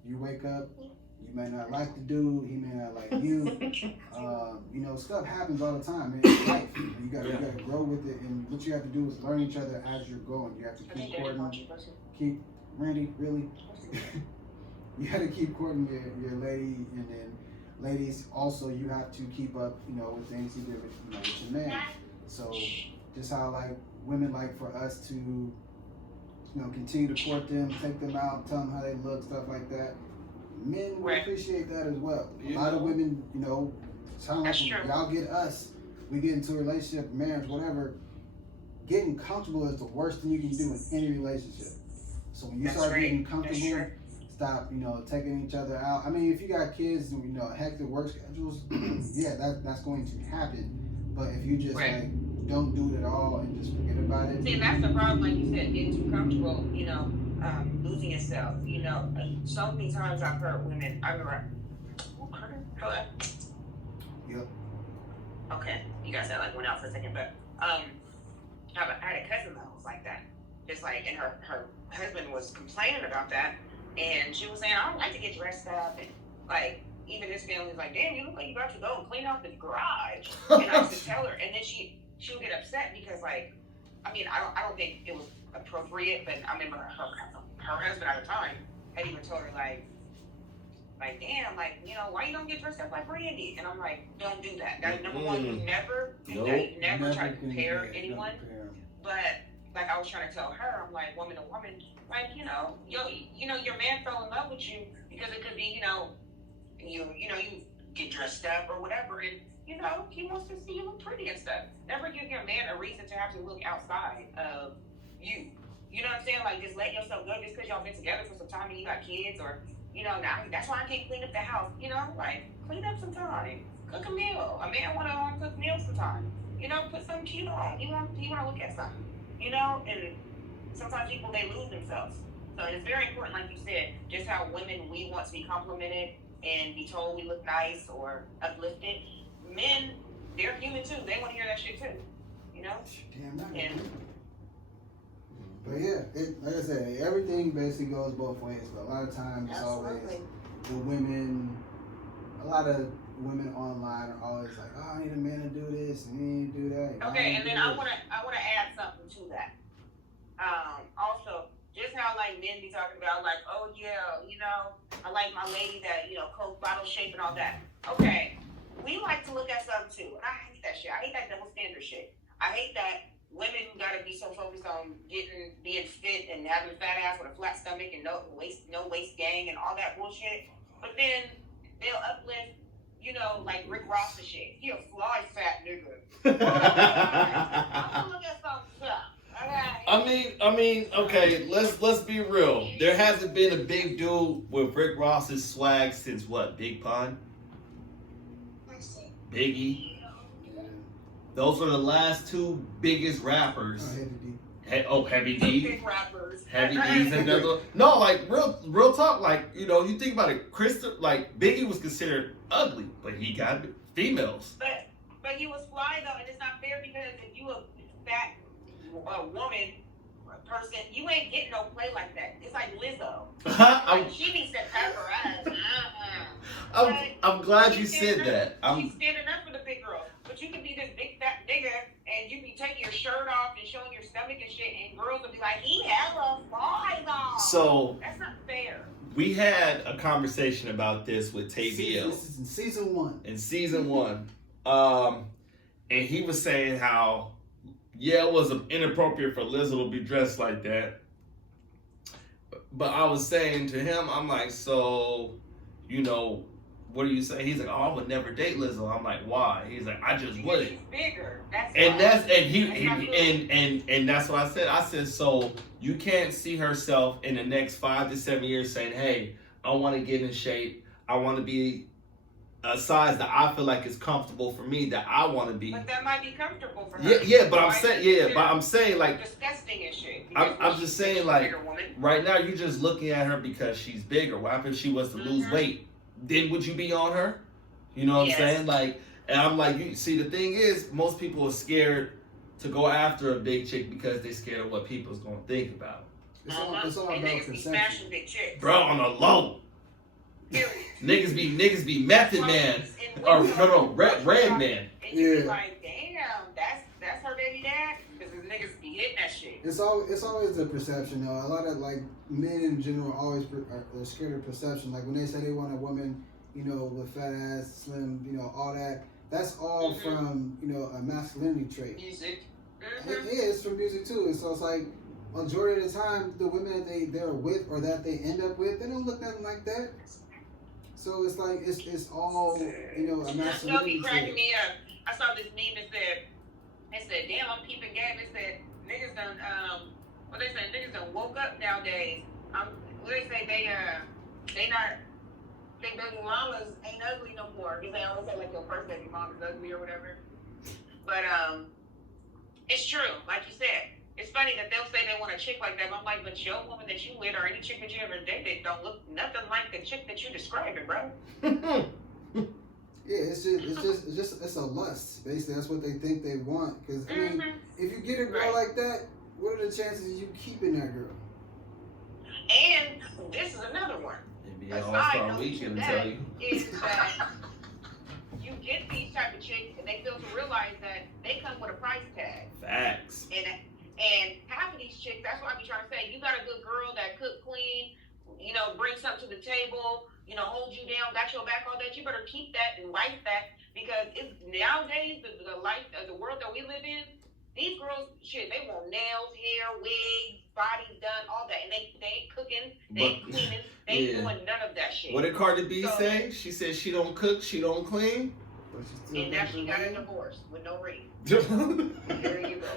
you wake up, you may not like the dude, he may not like you. You know, stuff happens all the time. It's life. You gotta grow with it, and what you have to do is learn each other as you're going. You have to keep courting. Randy, really? You got to keep courting your lady, and then ladies also you have to keep up, you know, with things you do with, you know, with your man. So just how like women like for us to, you know, continue to court them, take them out, tell them how they look, stuff like that. Men will appreciate that as well. A lot of women, you know, sound like y'all get us, we get into a relationship, marriage, whatever. Getting comfortable is the worst thing you can do in any relationship. So when you start getting comfortable, stop, you know, taking each other out. I mean, if you got kids and, you know, hectic work schedules, yeah, that's going to happen. But if you just like don't do it at all and just forget about it. See, that's the problem, like you said, getting too comfortable, you know, losing yourself. You know, so many times I've heard women, I remember, hello? Yep. Okay, you guys that like went out for a second, but I had a cousin that was like that. Just like, and her husband was complaining about that, and she was saying, I don't like to get dressed up, and like, even his family was like, damn, you look like you about to go and clean out the garage. And I used to tell her, and then she would get upset because, like, I mean, I don't think it was appropriate, but I remember her husband at the time had even told her, like, damn, like, you know, why you don't get dressed up like Randy? And I'm like, don't do that. That's number one, you never do that. You never try to compare anyone. But like I was trying to tell her, I'm like, woman to woman, like, you know, your man fell in love with you because it could be, you know, you get dressed up or whatever, and you know, he wants to see you look pretty and stuff. Never give your man a reason to have to look outside of you. You know what I'm saying? Like, just let yourself go just because y'all been together for some time and you got kids, or you know, now that's why I can't clean up the house. You know, like clean up some time, cook a meal. A man want to cook meals sometime. You know, put something cute on. He want to look at something. You know, and sometimes people, they lose themselves. So it's very important, like you said, just how women, we want to be complimented and be told we look nice or uplifted. Men, they're human too. They want to hear that shit too. You know? Damn right. But yeah, like I said, everything basically goes both ways. But a lot of times it's always the women, a lot of women online are always like, oh, I need a man to do this and he need to do that. Okay, and then I wanna add something to that. Also, just how like men be talking about like, oh yeah, you know, I like my lady that, you know, Coke bottle shape and all that. Okay, we like to look at something too, and I hate that shit. I hate that double standard shit. I hate that women gotta be so focused on being fit and having a fat ass with a flat stomach and no waist gang and all that bullshit. But then they'll uplift, you know, like Rick Ross and shit. He a fly fat nigga. I'm gonna look at something tough. I mean, okay, let's be real. There hasn't been a big dude with Rick Ross's swag since what? Big Pun? Biggie? Those are the last two biggest rappers. Heavy D. Big rappers. Heavy D's another. No, like real talk. Like you think about it. Like Biggie was considered ugly, but he got females. But he was fly though, and it's not fair because if you a fat woman person, you ain't getting no play like that. It's like Lizzo. Like, she needs to have her ass. I'm glad you said that. She's standing up for the big girl. But you can be this big fat nigga and you be taking your shirt off and showing your stomach and shit, and girls will be like, he has a thighs on. So that's not fair. We had a conversation about this with Tay BL. This is in season 1. In season 1. And he was saying how, yeah, it was inappropriate for Lizzo to be dressed like that. But I was saying to him, I'm like, so, what do you say? He's like, oh, I would never date Lizzo. I'm like, why? He's like, I just wouldn't. She's bigger. That's and that's what I said. I said, so you can't see herself in the next 5 to 7 years saying, hey, I want to get in shape. I want to be a size that I feel like is comfortable for me, that I want to be. But that might be comfortable for her. But I'm saying like disgusting and shit. I'm just saying like right now you're just looking at her because she's bigger. What happens if she was to lose weight? Then would you be on her? You know what I'm saying? Like, and I'm like, you see, the thing is, most people are scared to go after a big chick because they're scared of what people's gonna think about. It's all about perception. Big chicks. Bro, on the low. niggas be method man. Red man. And you be like, damn, that's her baby dad? Because the niggas be hitting that shit. It's always the perception though. A lot of like men in general always are scared of perception. Like when they say they want a woman, with fat ass, slim, all that. That's all from a masculinity trait. Music. It's from music too. And so it's like majority of the time the women that they're with or that they end up with, they don't look nothing like that. So it's like it's all a masculinity be cracking me up. I saw this meme that said, damn, I'm peeping game. It said niggas done what they say, niggas done woke up nowadays. What they say, they baby mamas ain't ugly no more. Because they always say like your first baby mom is ugly or whatever. But it's true, like you said. It's funny that they'll say they want a chick like that, but I'm like, but your woman that you with or any chick that you ever dated don't look nothing like the chick that you describing, bro. Yeah, it's a lust. Basically, that's what they think they want. Because I mean, if you get a girl like that, what are the chances of you keeping that girl? And this is another one. It'd be an all-star weekend, tell you. Is that you get these type of chicks and they fail to realize that they come with a price tag. Facts. And half of these chicks, that's what I be trying to say. You got a good girl that cook clean, bring something to the table, hold you down, got your back, all that. You better keep that and wife that because it's nowadays the life of the world that we live in. These girls, shit, they want nails, hair, wigs, bodies done, all that, and they ain't cooking, they ain't cleaning, they ain't doing none of that shit. What did Cardi B say? She said she don't cook, she don't clean, and now she got a divorce with no ring. There you go.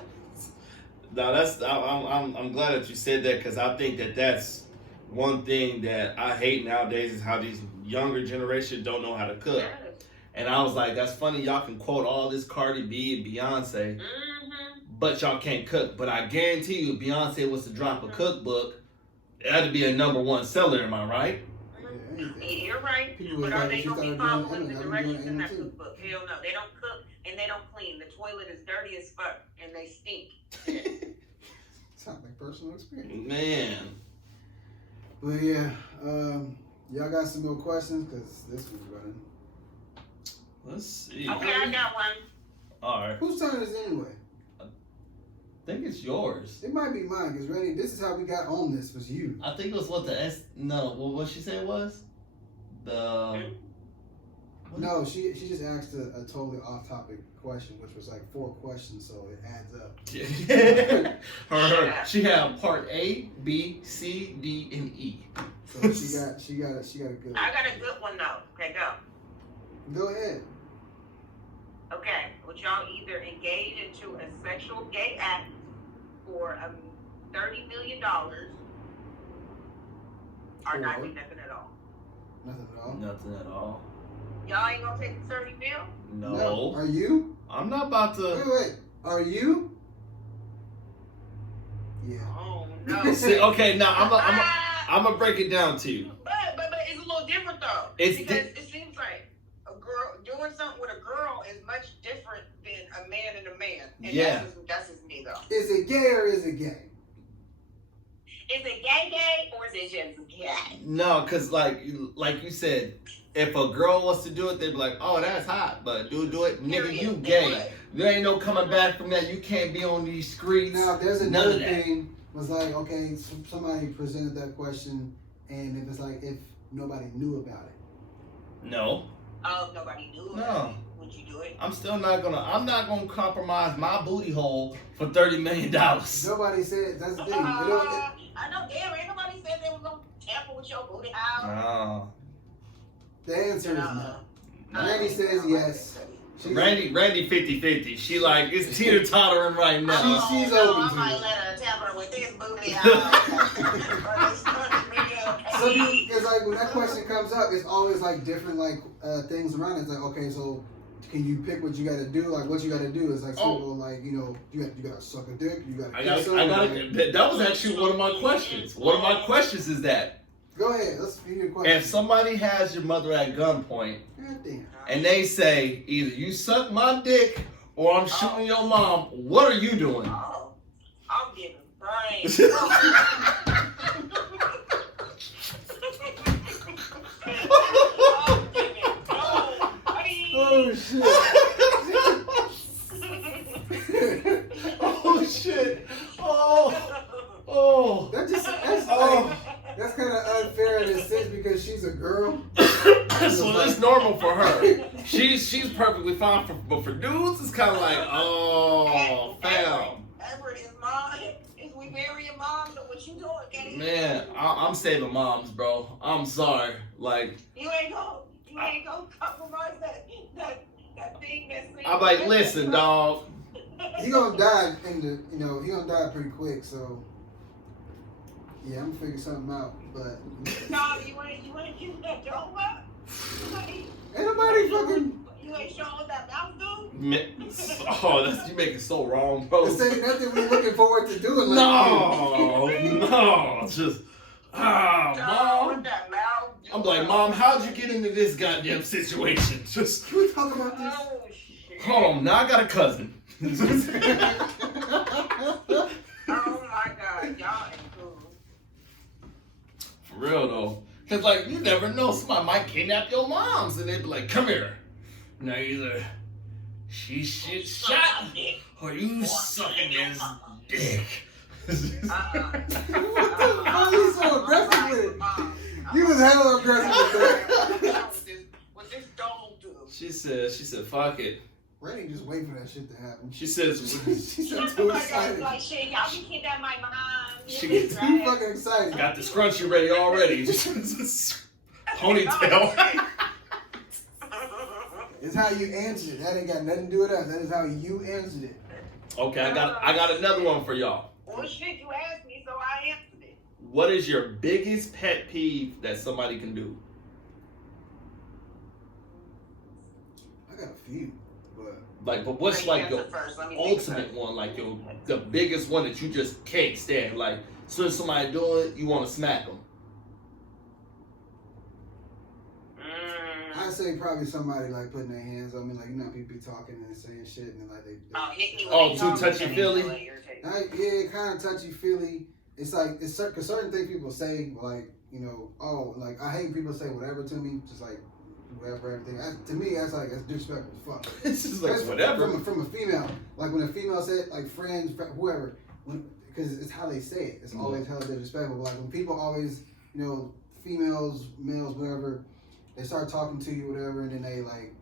No, I'm glad that you said that because I think that's one thing that I hate nowadays is how these younger generation don't know how to cook. Yes. And I was like, that's funny. Y'all can quote all this Cardi B and Beyonce, but y'all can't cook. But I guarantee you, if Beyonce was to drop a cookbook, that'd be a #1 seller. Am I right? You're right. But are they gonna be following the directions in that cookbook? Hell no. They don't cook and they don't clean. The toilet is dirty as fuck and they stink. Sounds like personal experience. Man. But yeah, y'all got some more questions? Because this one's running. Let's see. Okay, I got one. All right. Whose turn is it anyway? I think it's yours. It might be mine, because Randy, this is how we got on this, was you. I think it was what what she said was? No, she just asked a totally off-topic question, which was like 4 questions, so it adds up. She had part A, B, C, D, and E. So she got a good one. I got a good one though. Okay, go. Go ahead. Okay, would y'all either engage into a sexual gay act for $30 million or not do nothing at all? Nothing at all? Nothing at all. Y'all ain't gonna take the 30 mil? No. Are you? I'm not about to. Wait. Are you? Yeah. Oh no. See, okay, now I'm gonna break it down to you. But it's a little different though. It's because it seems like a girl doing something with a girl is much different than a man and a man. And Yeah. That's just me though. Is it gay or is it gay? Is it gay or is it just gay? No, cause like you said, if a girl was to do it, they'd be like, "Oh, that's hot," but do it, nigga, you gay. There ain't no coming back from that. You can't be on these streets. Now, there's None another of that. thing. Was like, okay, somebody presented that question, and if it's like if nobody knew about it. No, Oh, nobody knew. No. Would you do it? I'm not gonna compromise my booty hole for $30 million. Nobody said that's the thing. I know, damn, ain't nobody said they was gonna tamper with your booty house. No. The answer is no. No. Randy says yes. She's- Randy 50-50. She like it's teeter tottering right now. She's no, open I to might it. let her tamper with this booty house. So it's like when that question comes up, it's always like different things around it. It's like, okay, so can you pick what you got to do? Like what you got to do is like simple, like you got to suck a dick. You got to. That was actually one of my questions. One of my questions is that Go ahead. Let's hear your question. if somebody has your mother at gunpoint God damn. and they say either you suck my dick or I'm shooting your mom, what are you doing? Oh, I'm getting brains. Oh shit. Oh shit! Oh! That's kind of unfair in a sense because she's a girl. So it's normal for her. She's perfectly fine but for dudes it's kind of like, oh, fam. Everett is mom. Is we marrying mom? So what you doing, Daddy? Man, I'm saving moms, bro. I'm sorry. Like, You ain't gonna compromise that thing that's. I'm like, listen, dog. He gonna die he gonna die pretty quick. So yeah, I'm gonna figure something out. But No, you ain't give that dope up. ain't nobody fucking. You ain't showing what that mouth do. Oh, you make it so wrong, bro. This ain't nothing we looking forward to doing. Like No, just mom. What that mouth do? I'm like, Mom, how'd you get into this goddamn situation? Just Can we talk about this? Oh shit. hold on. Now I got a cousin. Oh my god, y'all ain't cool. For real though, cause like you never know, somebody might kidnap your moms, and they'd be like, "Come here." Now either she shot or you sucking his dick. What the fuck? You so aggressive with it. You was hella aggressive with that. What this dog do? She said, "Fuck it." Randy just wait for that shit to happen. She says, She's too excited. Like shit, y'all can kidnap my mom. She gets Too fucking excited. got the scrunchie ready already. Ponytail. It's how you answered it. That ain't got nothing to do with us. That is how you answered it. Okay, I got another one for y'all. Well, shit, you asked me, so I answered it. What is your biggest pet peeve that somebody can do? I got a few, but But what's like your first? Let me think ultimate first. one, like the biggest one that you just can't stand? Like, as soon as somebody do it, you want to smack them. I'd say probably somebody like putting their hands on me, like people be talking and saying shit, and like they Hitting you Oh, with too these touchy-feely? arms, yeah, kind of touchy feely. It's like it's certain things people say, like like I hate when people say whatever to me, just like whatever everything. To me, that's disrespectful as fuck. It's just like That's whatever. from a female. Like when a female said, like friends, whoever, because it's how they say it. It's always hella disrespectful. But like when people always, females, males, whatever, they start talking to you, whatever, and then they like,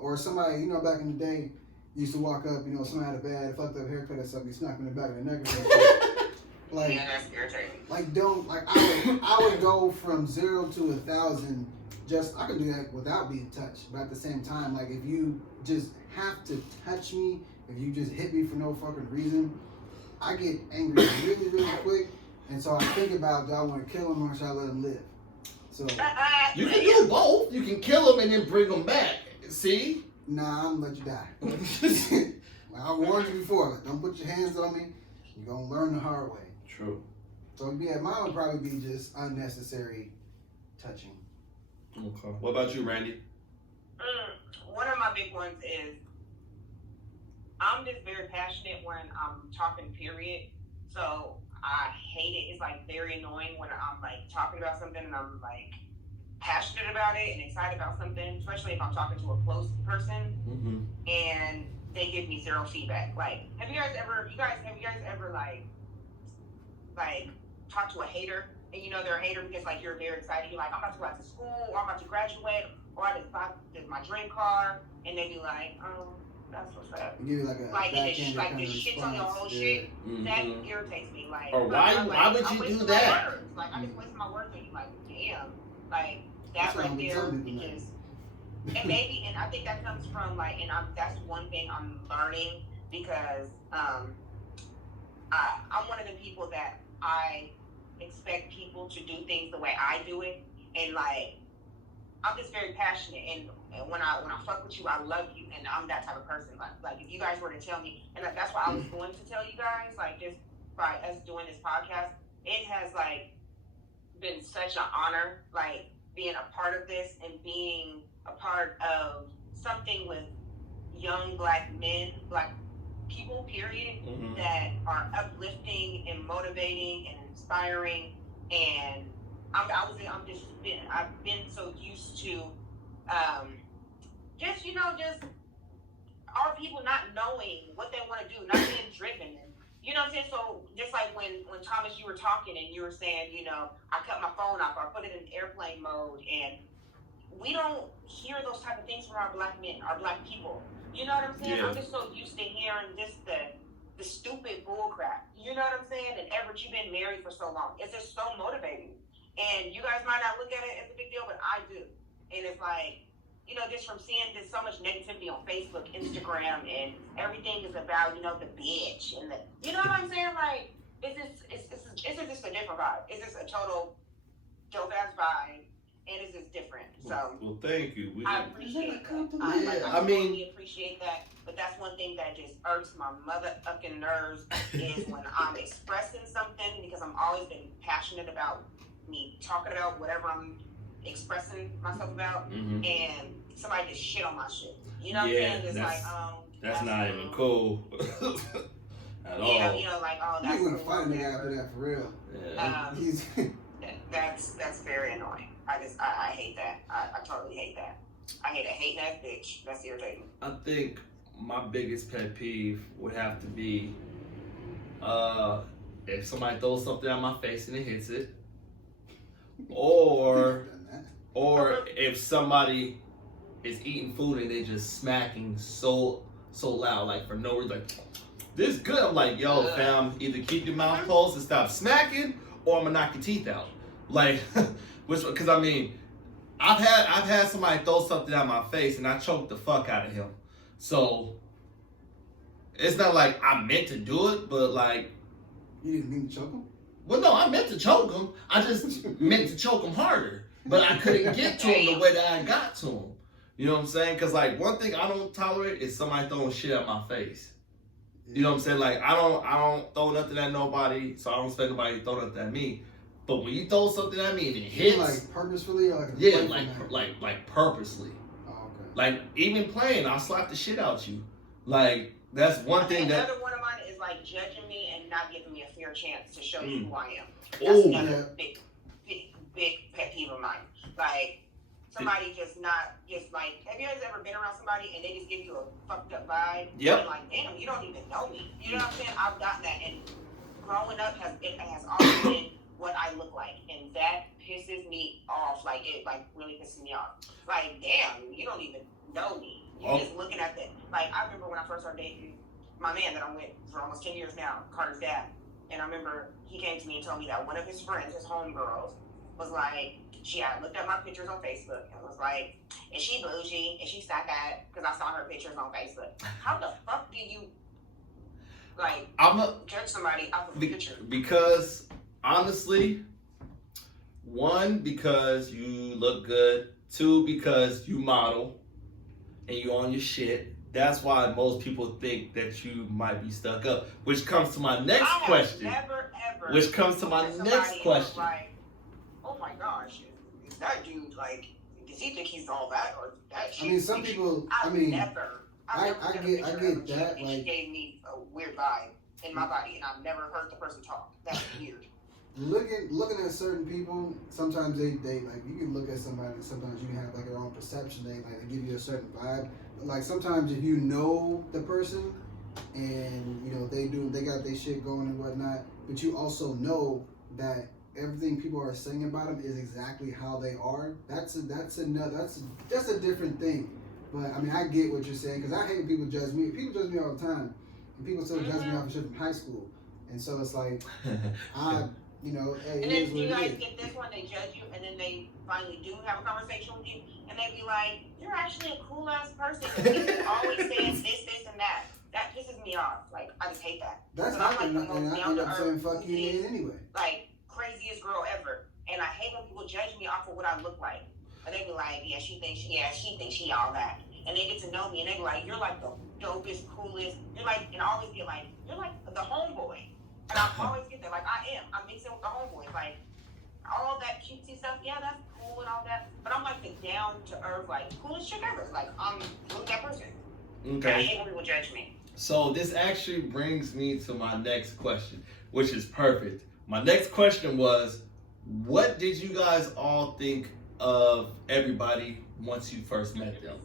or somebody, back in the day, used to walk up, somebody had a bad, fucked up haircut or something, you smack them in the back of the neck or something. Like, yeah, that's irritating. like don't, like I would go from 0 to 1,000. Just I can do that without being touched, but at the same time, like if you just have to touch me, if you just hit me for no fucking reason, I get angry really, really quick, and so I think about, do I want to kill him or should I let him live? So You can do both. You can kill them and then bring them back. See? nah, I'm gonna let you die. I warned you before. Like, don't put your hands on me. You're gonna learn the hard way. True. So yeah, mine would probably be just unnecessary touching. Okay. What about you, Randy? One of my big ones is I'm just very passionate when I'm talking, period. So I hate it. It's like very annoying when I'm like talking about something and I'm like passionate about it and excited about something, especially if I'm talking to a close person and they give me zero feedback. Like, have you guys ever like talk to a hater and you know they're a hater because like you're very excited. You're like, I'm about to go out to school, or I'm about to graduate, or I just bought my dream car, and they be like, that's what's up. Give you like a backhanded like kind this of shit on your whole shit. That irritates me. Like, or why would you do that? Words. Like, I just wasted my words on you. Like, damn. Like that right there is. And maybe, and I think that comes from like, that's one thing I'm learning because I'm one of the people that I expect people to do things the way I do it, and like I'm just very passionate, and when I fuck with you, I love you, and I'm that type of person. Like if you guys were to tell me, and that's why I was going to tell you guys, like just by us doing this podcast, it has like been such an honor, like being a part of this and being a part of something with young black men, black people, period, that are uplifting and motivating and inspiring. And I've been so used to just our people not knowing what they want to do, not being driven. And you know what I'm saying? So just like when Thomas, you were talking and you were saying, you know, I cut my phone off or I put it in airplane mode, and we don't hear those type of things from our black men, our black people. You know what I'm saying? Yeah. I'm just so used to hearing just the stupid bull crap. You know what I'm saying? And Everett, you've been married for so long. It's just so motivating. And you guys might not look at it as a big deal, but I do. And it's like, you know, just from seeing this so much negativity on Facebook, Instagram, and everything is about, you know, the bitch and the, you know what I'm saying? Like, it's just a different vibe. It's just a total dope ass vibe. And it's just different. So well, thank you. I appreciate that. I appreciate that. But that's one thing that just irks my motherfucking nerves is when I'm expressing something, because I'm always been passionate about me talking about whatever I'm expressing myself about, and somebody just shit on my shit. You know what I'm saying? It's like, that's not even cool at all. Yeah, you know, like, that's you gonna fight me after that for real. Yeah. That's very annoying. I hate that. I totally hate that. I hate a hating ass bitch. That's irritating. I think my biggest pet peeve would have to be if somebody throws something at my face and it hits it, or if somebody is eating food and they just smacking so loud, like for no reason, like this good. I'm like, yo, fam, either keep your mouth closed and stop smacking, or I'm gonna knock your teeth out. Like, because I mean, I've had somebody throw something at my face and I choked the fuck out of him. So it's not like I meant to do it, but like, you didn't mean to choke him? Well, no, I meant to choke him. I just meant to choke him harder, but I couldn't get to him the way that I got to him. You know what I'm saying? Because like one thing I don't tolerate is somebody throwing shit at my face. You know what I'm saying? Like I don't throw nothing at nobody, so I don't expect nobody to throw nothing at me. But when you throw something at me and it hits, like purposefully, or like purposely. Oh, okay. Like even playing, I'll slap the shit out you. Like that's one thing that. Another one of mine is like judging me and not giving me a fair chance to show you who I am. That's Oh, another big pet peeve of mine. Like somebody just like, have you guys ever been around somebody and they just give you a fucked up vibe? Yep. And like, damn, you don't even know me. You know what I'm saying? I've gotten that, and growing up has always been what I look like, and that pisses me off. Like it really pisses me off. Like, damn, you don't even know me. You're just looking at that. Like, I remember when I first started dating my man that I'm with for almost 10 years now, Carter's dad, and I remember he came to me and told me that one of his friends, his homegirls, was like, she had looked at my pictures on Facebook and was like, is she bougie? Is she stuck at? Because I saw her pictures on Facebook. How the fuck do you judge somebody off of a picture? Because honestly, one, because you look good. Two, because you model and you on your shit. that's why most people think that you might be stuck up. Which comes to my next I question. Never ever. Which comes to my next question. Like, oh my gosh, is that dude like? Does he think he's all that or that? I mean, some people. I mean, I get that. And she gave me a weird vibe in my body, and I've never heard the person talk. That's weird. Looking at certain people, sometimes they like you can look at somebody. Sometimes you can have like your own perception. They give you a certain vibe. But like sometimes if you know the person, and you know they got their shit going and whatnot, but you also know that everything people are saying about them is exactly how they are. That's a different thing. But I mean, I get what you're saying because I hate when people judge me. People judge me all the time, and people still judge me off of shit from high school. And so it's like, you know, hey, and then you guys get this one, they judge you, and then they finally do have a conversation with you, and they be like, "You're actually a cool ass person." You always saying this, and that. That pisses me off. Like I just hate that. That's happening, and I end up saying "fuck you" anyway. Like craziest girl ever, and I hate when people judge me off of what I look like. And they be like, "Yeah, she thinks she all that," and they get to know me, and they be like, "You're like the dopest, coolest." You're like, and I always be like, "You're like the homeboy." And I always get that, like I am. I'm mixing with the homeboys, like all that cutesy stuff. Yeah, that's cool and all that. But I'm like the down to earth, like coolest chick ever. Like I'm that person. Okay. I hate when people judge me. So this actually brings me to my next question, which is perfect. My next question was, what did you guys all think of everybody once you first met them?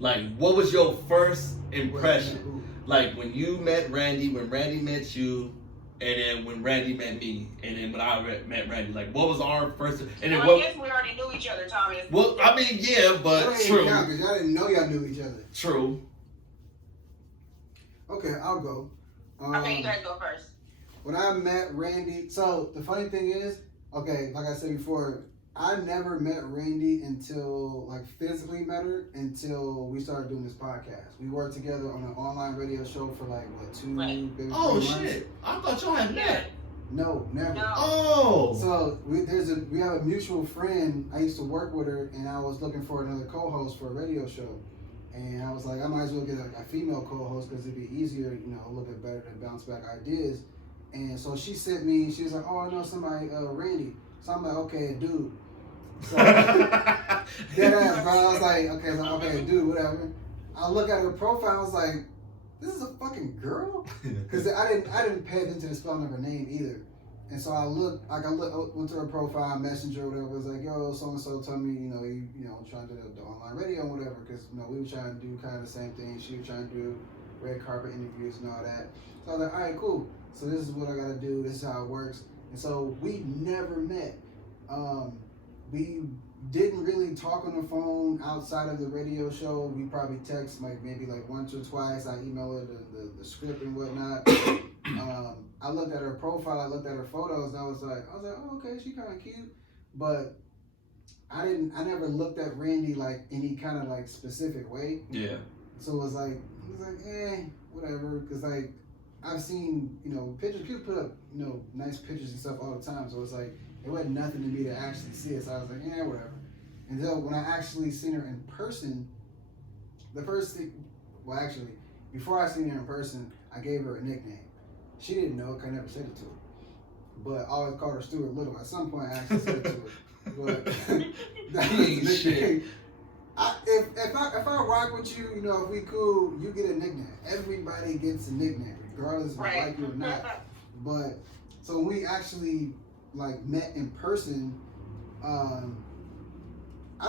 Like, what was your first impression? Like when you met Randy, when Randy met you. And then when Randy met me, and then when I met Randy, like what was our first? And then I guess we already knew each other, Thomas. Well, I mean, yeah, but true. Because y'all didn't know y'all knew each other. True. Okay, I'll go. Okay, you guys go first. When I met Randy, so the funny thing is, okay, like I said before, I never met Randy until like physically met her until we started doing this podcast. We worked together on an online radio show for like what 2 maybe 3 months. Shit! I thought y'all had met. No, never. No. Oh. So we have a mutual friend. I used to work with her, and I was looking for another co-host for a radio show. And I was like, I might as well get a female co-host because it'd be easier, you know, a little bit better to bounce back ideas. And so she sent me. She was like, "Oh, I know somebody, Randy." So I'm like, "Okay, dude." So deadass, bro. I was like, okay, dude, whatever. I look at her profile. I was like, "This is a fucking girl," because I didn't pay attention to the spelling of her name either. And so I went to her profile, messenger, whatever. Was like, "Yo, so and so told me, you know, trying to do the online radio and whatever." Because you know we were trying to do kind of the same thing. She was trying to do red carpet interviews and all that. So I was like, "All right, cool. So this is what I gotta do. This is how it works." And so we never met. We didn't really talk on the phone outside of the radio show. We probably text maybe once or twice. I emailed her the script and whatnot. I looked at her profile. I looked at her photos, and I was like, oh, okay, she kind of cute. But I never looked at Randy like any kind of like specific way. Yeah. So it was like, whatever. Because like I've seen, you know, pictures. People put up, you know, nice pictures and stuff all the time. So it's like, it wasn't nothing to me to actually see it. So I was like, whatever. And then when I actually seen her in person, the first thing, well, actually, before I seen her in person, I gave her a nickname. She didn't know, because I never said it to her. But I always called her Stuart Little. At some point, I actually said it to her. But that was the nickname. If I rock with you, you know, if we cool, you get a nickname. Everybody gets a nickname, regardless if I like you or not. But so when we actually like met in person, I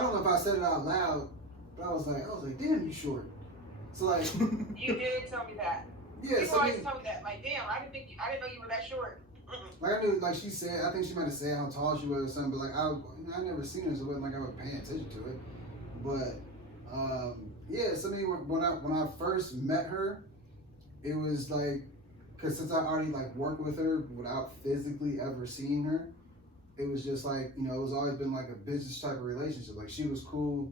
don't know if I said it out loud, but I was like, damn, you short. So like, you did tell me that. Yeah, people always tell me that. Like, damn, I didn't know you were that short. Like I knew, like she said, I think she might have said how tall she was or something, but like I never seen her, so it wasn't like I was paying attention to it. But yeah, so when I first met her, it was like, because since I already like worked with her without physically ever seeing her, it was just like, you know, it was always been like a business type of relationship. Like she was cool,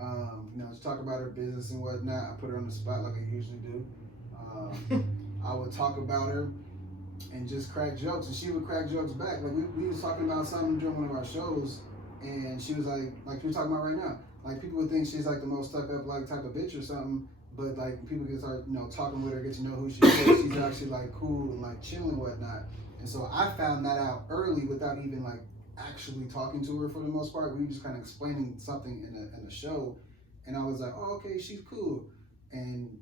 you know, she talk about her business and whatnot. I put her on the spot like I usually do. I would talk about her and just crack jokes, and she would crack jokes back. Like we was talking about something during one of our shows, and she was like we we're talking about right now. Like people would think she's like the most stuck up like type of bitch or something, but like people can start, talking with her, get to know who she is. She's actually like cool and like chill and whatnot. And so I found that out early without even like actually talking to her for the most part. We were just kind of explaining something in the show, and I was like, oh, okay, she's cool. And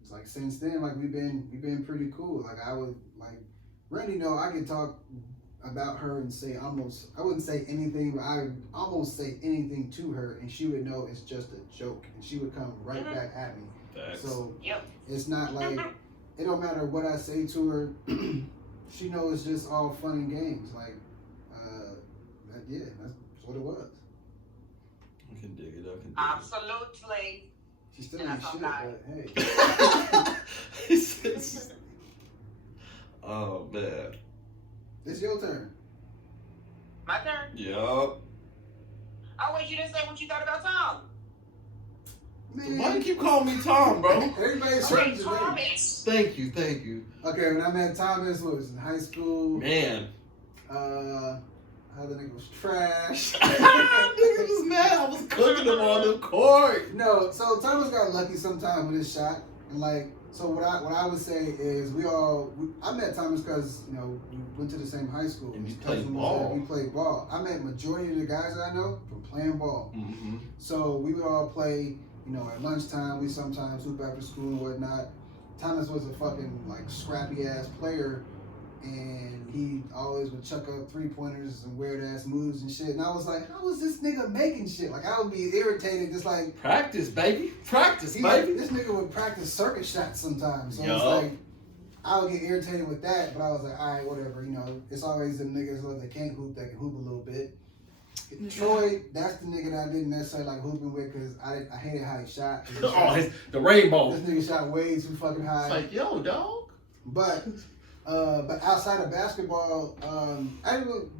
it's like since then, like we've been pretty cool. Like I would like Randy I could talk about her and say I wouldn't say anything, but I would almost say anything to her, and she would know it's just a joke, and she would come right back at me. Thanks. So it's not like it don't matter what I say to her. She knows it's just all fun and games. Like, that's what it was. I can dig it. Absolutely. She still ain't shit, but hey. Oh man. It's your turn. My turn? Yup. Oh, wait, you didn't say what you thought about Tom. Man. Why do you keep calling me Tom, bro? Everybody's Okay, today. Thomas. Thank you. Okay, when I met Thomas, what was in high school? Man. How the nigga was trash. Nigga was mad. I was cooking him on the court. No, so Thomas got lucky sometime with his shot, and like, so what I would say is I met Thomas because we went to the same high school. And we His played cousin was ball. there, we played ball. I met majority of the guys that I know from playing ball. Mm-hmm. So we would all play. At lunchtime, we sometimes hoop after school and whatnot. Thomas was a fucking like scrappy ass player, and he always would chuck up 3-pointers and weird ass moves and shit. And I was like, how is this nigga making shit? Like I would be irritated, just like Practice, baby. Practice, this nigga would practice circuit shots sometimes. So it's like I would get irritated with that, but I was like, all right, whatever. It's always them niggas that can't hoop that can hoop a little bit. Troy, that's the nigga that I didn't necessarily like hooping with because I hated how he shot. The rainbow. This nigga shot way too fucking high. It's like, yo, dog. But outside of basketball,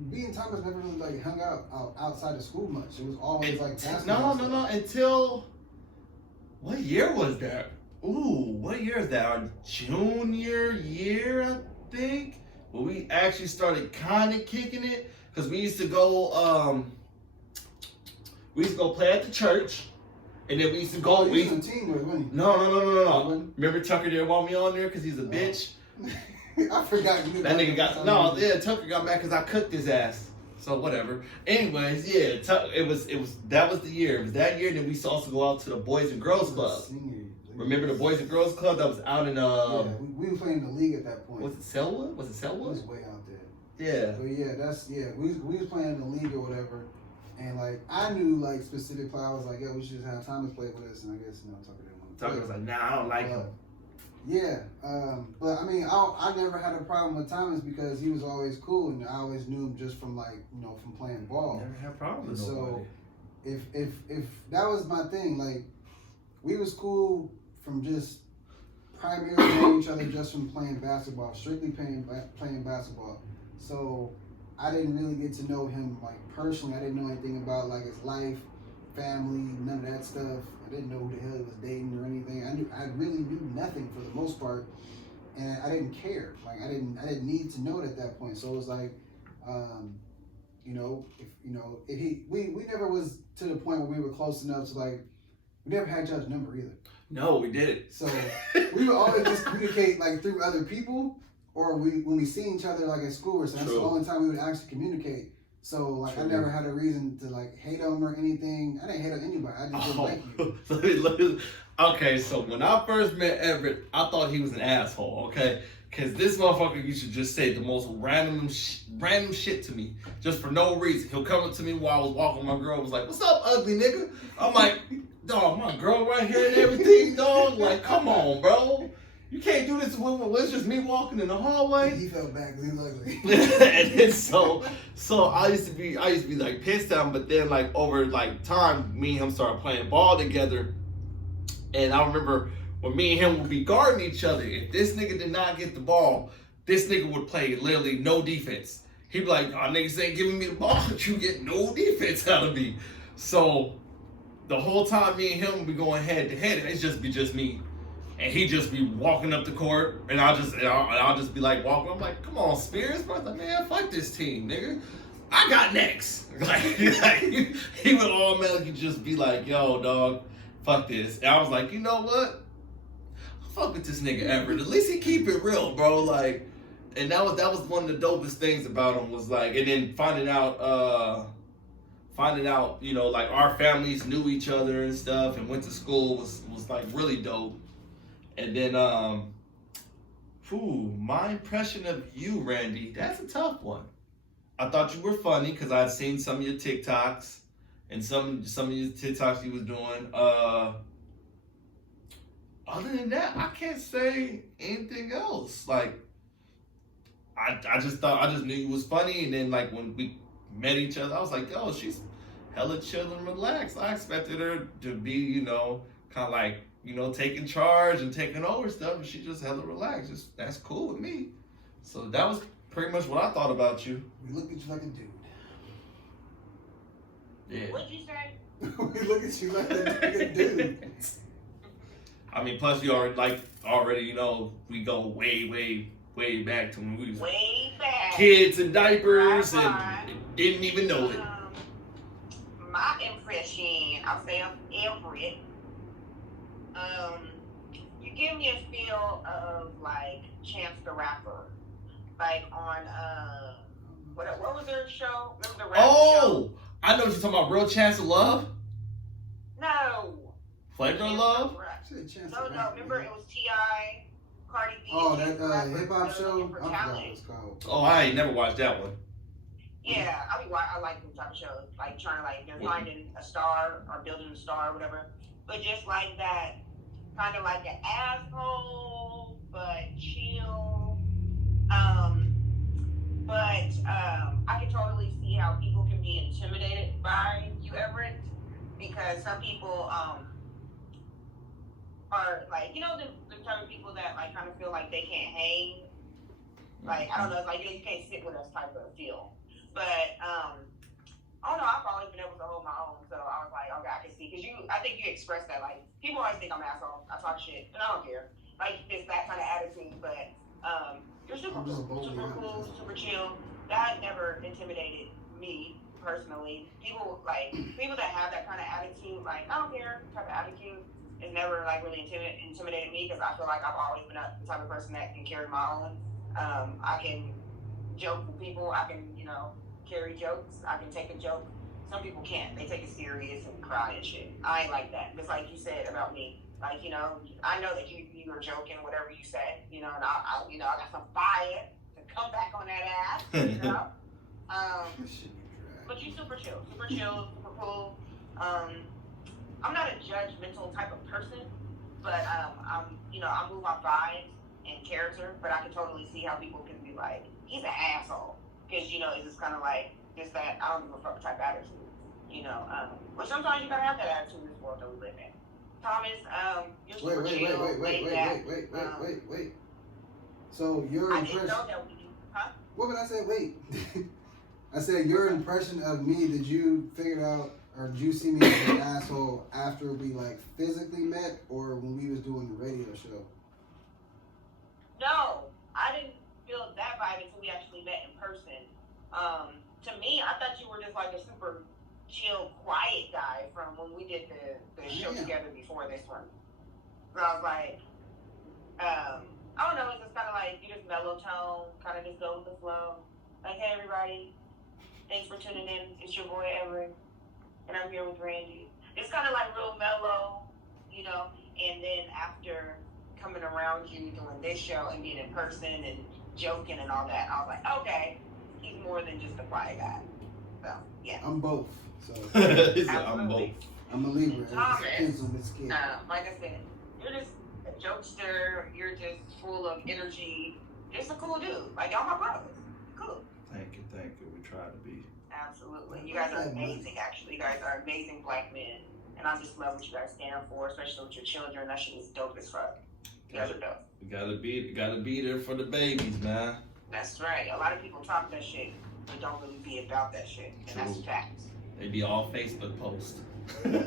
me and Thomas never really like hung out outside of school much. It was always like basketball. No. Until what year was that? Ooh, what year is that? Our junior year, I think. When we actually started kind of kicking it, because we used to go play at the church, and then we used to go. You was on the team with, wasn't he? No. Remember Tucker didn't want me on there because he's a bitch. I forgot you. That nigga got Tucker got mad because I cooked his ass. So whatever. Anyways, yeah, that was the year. It was that year. Then we used to also go out to the Boys and Girls Club. Remember the Boys and Girls Club that was out in Yeah, we were playing in the league at that point. Was it Selwood? It was way out there. Yeah. But we was playing in the league or whatever, and like I knew like specific play. I was like, yo, we should just have Thomas play with us, and I guess Tucker didn't want to. Tucker was like, nah, I don't like him. Yeah, but I mean, I never had a problem with Thomas because he was always cool, and I always knew him just from like from playing ball. Never had problems with nobody. So if that was my thing, like we was cool from just primarily knowing each other just from playing basketball, strictly playing basketball. So I didn't really get to know him like personally. I didn't know anything about like his life, family, none of that stuff. I didn't know who the hell he was dating or anything. I really knew nothing for the most part, and I didn't care. Like I didn't need to know it at that point. So it was like, we never was to the point where we were close enough to like, we never had Judge's number either. No, we didn't. So we would always just communicate like through other people, or when we see each other like at school or something. That's the only time we would actually communicate. So like I never had a reason to like hate him or anything. I didn't hate on anybody. I just didn't like you. Okay, so when I first met Everett, I thought he was an asshole. Okay, because this motherfucker used to just say the most random shit to me just for no reason. He'll come up to me while I was walking with my girl. Was like, "What's up, ugly nigga?" I'm like, "Dog, my girl right here and everything, dog. Like, come on, bro." You can't do this when it's just me walking in the hallway. He felt bad because he was ugly. And then so I used to be like pissed at him, but then like over like time, me and him started playing ball together. And I remember when me and him would be guarding each other, if this nigga did not get the ball, this nigga would play literally no defense. He'd be like, "Oh, niggas ain't giving me the ball, but you get no defense out of me." So the whole time me and him would be going head to head, and it'd just me. And he'd just be walking up the court, and I'll just be like walking. I'm like, "Come on, Spears." But I was like, "Man, fuck this team, nigga. I got next." Like he would automatically just be like, "Yo, dog, fuck this." And I was like, "You know what? fuck with this nigga Everett. At least he keep it real, bro. Like, and that was one of the dopest things about him was like, and then finding out, you know, like our families knew each other and stuff and went to school was like really dope. And then, my impression of you, Randy, that's a tough one. I thought you were funny because I'd seen some of your TikToks and some of your TikToks you was doing. Other than that, I can't say anything else. Like, I just knew you was funny, and then like when we met each other, I was like, yo, she's hella chill and relaxed. I expected her to be, you know, kind of like, you know, taking charge and taking over stuff, and she just hella relaxed. That's cool with me. So that was pretty much what I thought about you. We look at you like a dude. Yeah. What'd you say? We look at you like a dude. I mean, plus you already, you know, we go way back to when we was Way back. kids and diapers Right. and didn't even know it. My impression, I'll say of Everett, you give me a feel of like Chance the Rapper, like on what was their show? Remember the rap show? I know what you're talking about. Real Chance of Love? No. Flavor of Love? No. Remember it was T.I., Cardi B. Oh, and that Chance the hip Rapper hop show. looking for I forgot what talent. it's called. Oh, I ain't never watched that one. Yeah, I like those type of shows. Like trying to like they're finding a star or building a star or whatever. But just like that, kind of like an asshole, but chill. I can totally see how people can be intimidated by you, Everett, because some people are like, you know, the type of people that like kind of feel like they can't hang. Like, I don't know, it's like, you can't sit with us type of feel. But, I don't know, I've always been able to hold my own, so I was like, okay, I can see, because I think you expressed that, like, people always think I'm an asshole, I talk shit, and I don't care. Like, it's that kind of attitude, but, you're super cool, super chill. That never intimidated me, personally. People that have that kind of attitude, like, I don't care, type of attitude, has never, like, really intimidated me, because I feel like I've always been the type of person that can carry my own. I can joke with people, I can, you know, carry jokes, I can take a joke. Some people can't, they take it serious and cry and shit. I ain't like that, just like you said about me. Like, you know, I know that you were joking, whatever you said, you know, and I got some fire to come back on that ass, you know. But you super chill, super cool. I'm not a judgmental type of person, but I move on vibes and character, but I can totally see how people can be like, he's an asshole, because, you know, it's just kind of like, just that I don't give a fuck type attitude, you know, but sometimes you gotta have that attitude in this world that we live in. Thomas, you're super chill, wait. So your I impression... didn't know that we do, huh? What would I say? Wait. I said your impression of me, did you figure out, or did you see me as an asshole after we, like, physically met, or when we was doing the radio show? No, I didn't feel that vibe until we actually met in person. To me, I thought you were just like a super chill, quiet guy from when we did the show together before this one. So I was like, I don't know, it's just kind of like, you just mellow tone, kind of just go with the flow. Like, hey everybody, thanks for tuning in. It's your boy Everett, and I'm here with Randy. It's kind of like real mellow, you know, and then after coming around you doing this show and being in person and joking and all that, I was like, okay, he's more than just a quiet guy. So, yeah. I'm both. So I'm both. I'm a Libra. Thomas, like I said, you're just a jokester. You're just full of energy. Just a cool dude. Like, y'all my brothers. Cool. Thank you. We try to be. Absolutely. You guys are amazing, actually. You guys are amazing black men. And I just love what you guys stand for, especially with your children. That shit is dope as fuck. You guys are dope. We gotta be there for the babies, man. That's right. A lot of people talk that shit, but don't really be about that shit. And True. that's facts. They be all Facebook posts. They're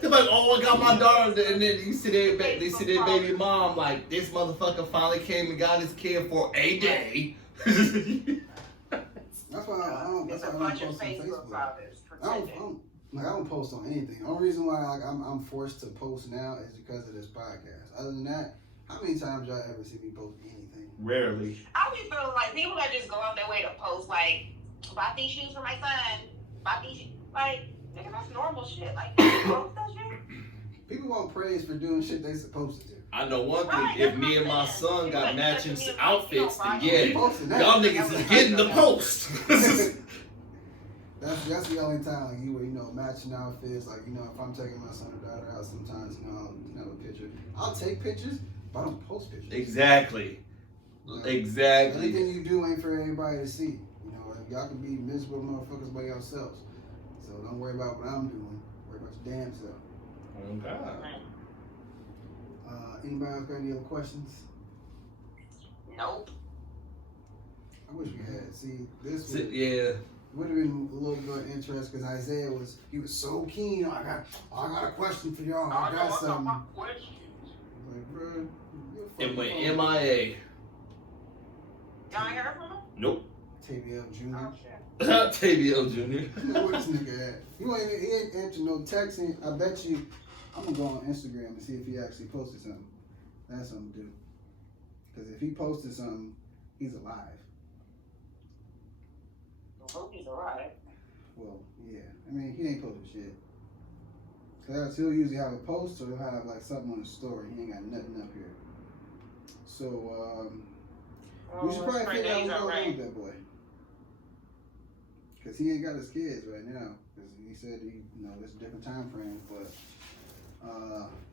They're like, oh, I got my daughter, and then you see their baby mom like, this motherfucker finally came and got his kid for a day. That's why I don't It's a post bunch on of Facebook Facebook. fathers I don't, pretending. Like, I don't post on anything. The only reason why like I'm forced to post now is because of this podcast. Other than that, how many times y'all ever see me post anything? Rarely. I be feeling like people that just go out their way to post like, bought these shoes for my son, bought these like, nigga, that's normal shit. Like, post that shit. People want praise for doing shit they supposed to do. I know one thing. Right, If that's me what and I'm my saying. son People got like, matching that's what you outfits, don't then buy. yeah, We posting that. y'all niggas is getting the post. That's the only time like you matching outfits. Like if I'm taking my son or daughter out, sometimes I'll have a picture. I'll take pictures, but I don't post pictures. Exactly. Exactly. Anything you do ain't for everybody to see. Y'all can be miserable motherfuckers by yourselves. So don't worry about what I'm doing. Worry about your damn self. Oh God. Anybody else got any other questions? Nope. I wish we had. See, this Yeah. would have been a little bit interesting because Isaiah was so keen. I got a question for y'all. I got something. Like, bro, It went MIA. Y'all ain't heard from him? Nope. TBL Jr. Oh shit. TBL Jr. Where this nigga at? He ain't answer no texting. I bet you. I'm gonna go on Instagram and see if he actually posted something. That's something to do. Because if he posted something, he's alive. I hope he's alright. Well, yeah. I mean, he ain't posted shit. Cause he'll usually have a post or he'll have like something on the story. He ain't got nothing up here. So, we should probably figure out what's going on with that boy. Cause he ain't got his kids right now. Cause he said there's a different time frame. But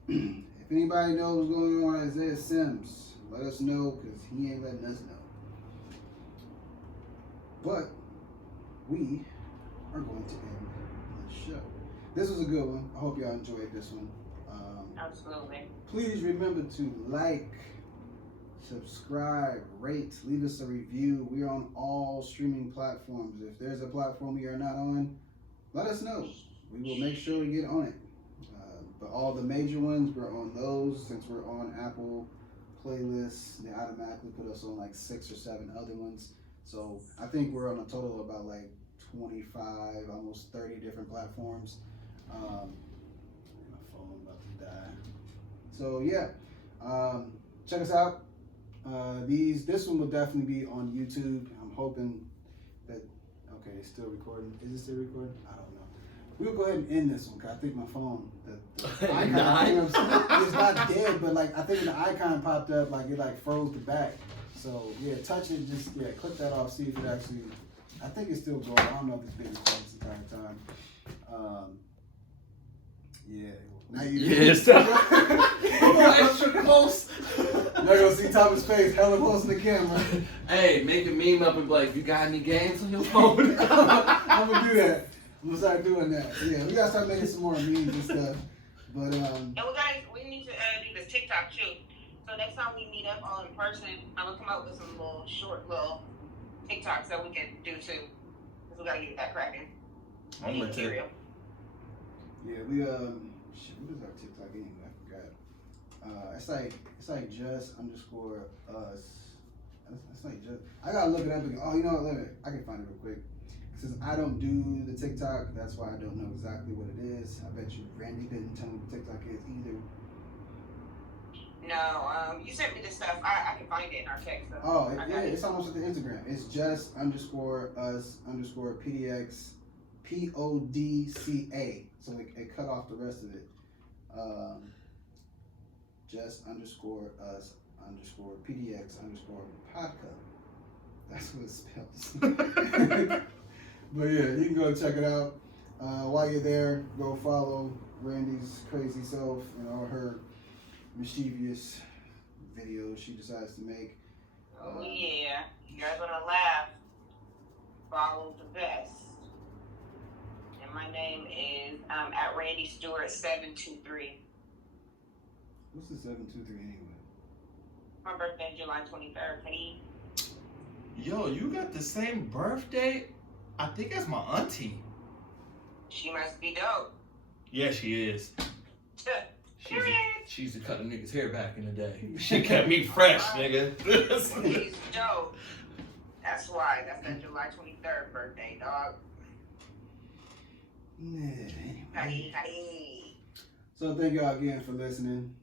if anybody knows what's going on with Isaiah Sims, let us know. Cause he ain't letting us know. But we are going to end the show. This was a good one. I hope y'all enjoyed this one. Absolutely. Please remember to like, subscribe, rate, leave us a review. We are on all streaming platforms. If there's a platform we are not on, let us know. We will make sure we get on it. But all the major ones, we're on those. Since we're on Apple playlists, they automatically put us on like 6 or 7 other ones. So I think we're on a total of about like 25, almost 30 different platforms. My phone about to die. So yeah, check us out. This one will definitely be on YouTube. I'm hoping that, okay, it's still recording. Is it still recording? I don't know. We'll go ahead and end this one because I think my phone, the icon, it's not dead, but like I think the icon popped up, like it like froze the back. So yeah, touch it, just click that off, see if it actually, I think it's still going. I don't know if it's been recording this entire time. Now you Yes. Extra close. Y'all gonna see Thomas' face hella close to the camera. Hey, make a meme up and be like, you got any games on your phone? I'm gonna do that. I'm gonna start doing that. Yeah, we gotta start making some more memes and stuff. But And we need to do this TikTok too. So next time we meet up all in person, I'm gonna come up with some short little TikToks that we can do too. Cause we gotta get that cracking. I'm gonna take. yeah, we shit, what is our TikTok anyway? I forgot. It's like just underscore us. It's like just. I gotta look it up again. Oh, you know what? Let me. I can find it real quick. Since I don't do the TikTok, that's why I don't know exactly what it is. I bet you Randy didn't tell me what TikTok is either. No, you sent me this stuff. I can find it in our text. So Oh, it's almost like the Instagram. It's just underscore us underscore PDX PODCA. So it cut off the rest of it. Just underscore us underscore PDX underscore podca. That's what it spells. But yeah, you can go check it out. While you're there, go follow Randy's crazy self and all her mischievous videos she decides to make. Oh yeah, you guys gonna laugh. Follow the best. And my name is at Randy Stewart 723. What's the 723 anyway? My birthday is July 23rd. Hey. Yo, you got the same birthday? I think that's my auntie. She must be dope. Yeah, she is. Period. She used to cut a nigga's hair back in the day. She kept me fresh, nigga. She's dope. That's why. That's that July 23rd birthday, dog. Anyway. So thank y'all again for listening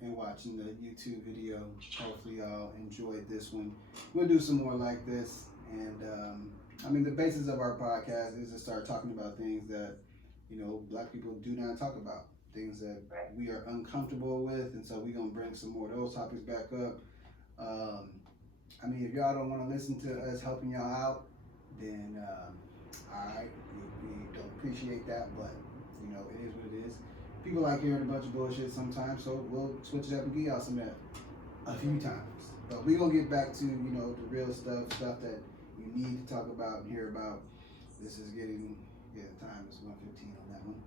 and watching the YouTube video. Hopefully y'all enjoyed this one. We'll do some more like this. And I mean, the basis of our podcast is to start talking about things that, you know, Black people do not talk about. Things that we are uncomfortable with. And so we're going to bring some more of those topics back up. I mean, if y'all don't want to listen to us helping y'all out, then all right, we don't appreciate that, but you know, it is what it is. People like hearing a bunch of bullshit sometimes, so we'll switch it up and get y'all some of that a few times. But we're gonna get back to, you know, the real stuff that you need to talk about and hear about. This is getting, time is 1:15 on that one.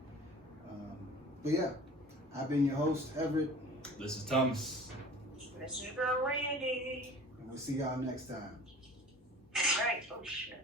But yeah, I've been your host, Everett. This is Thomas. This is your girl, Randy. And we'll see y'all next time. Right, oh shit.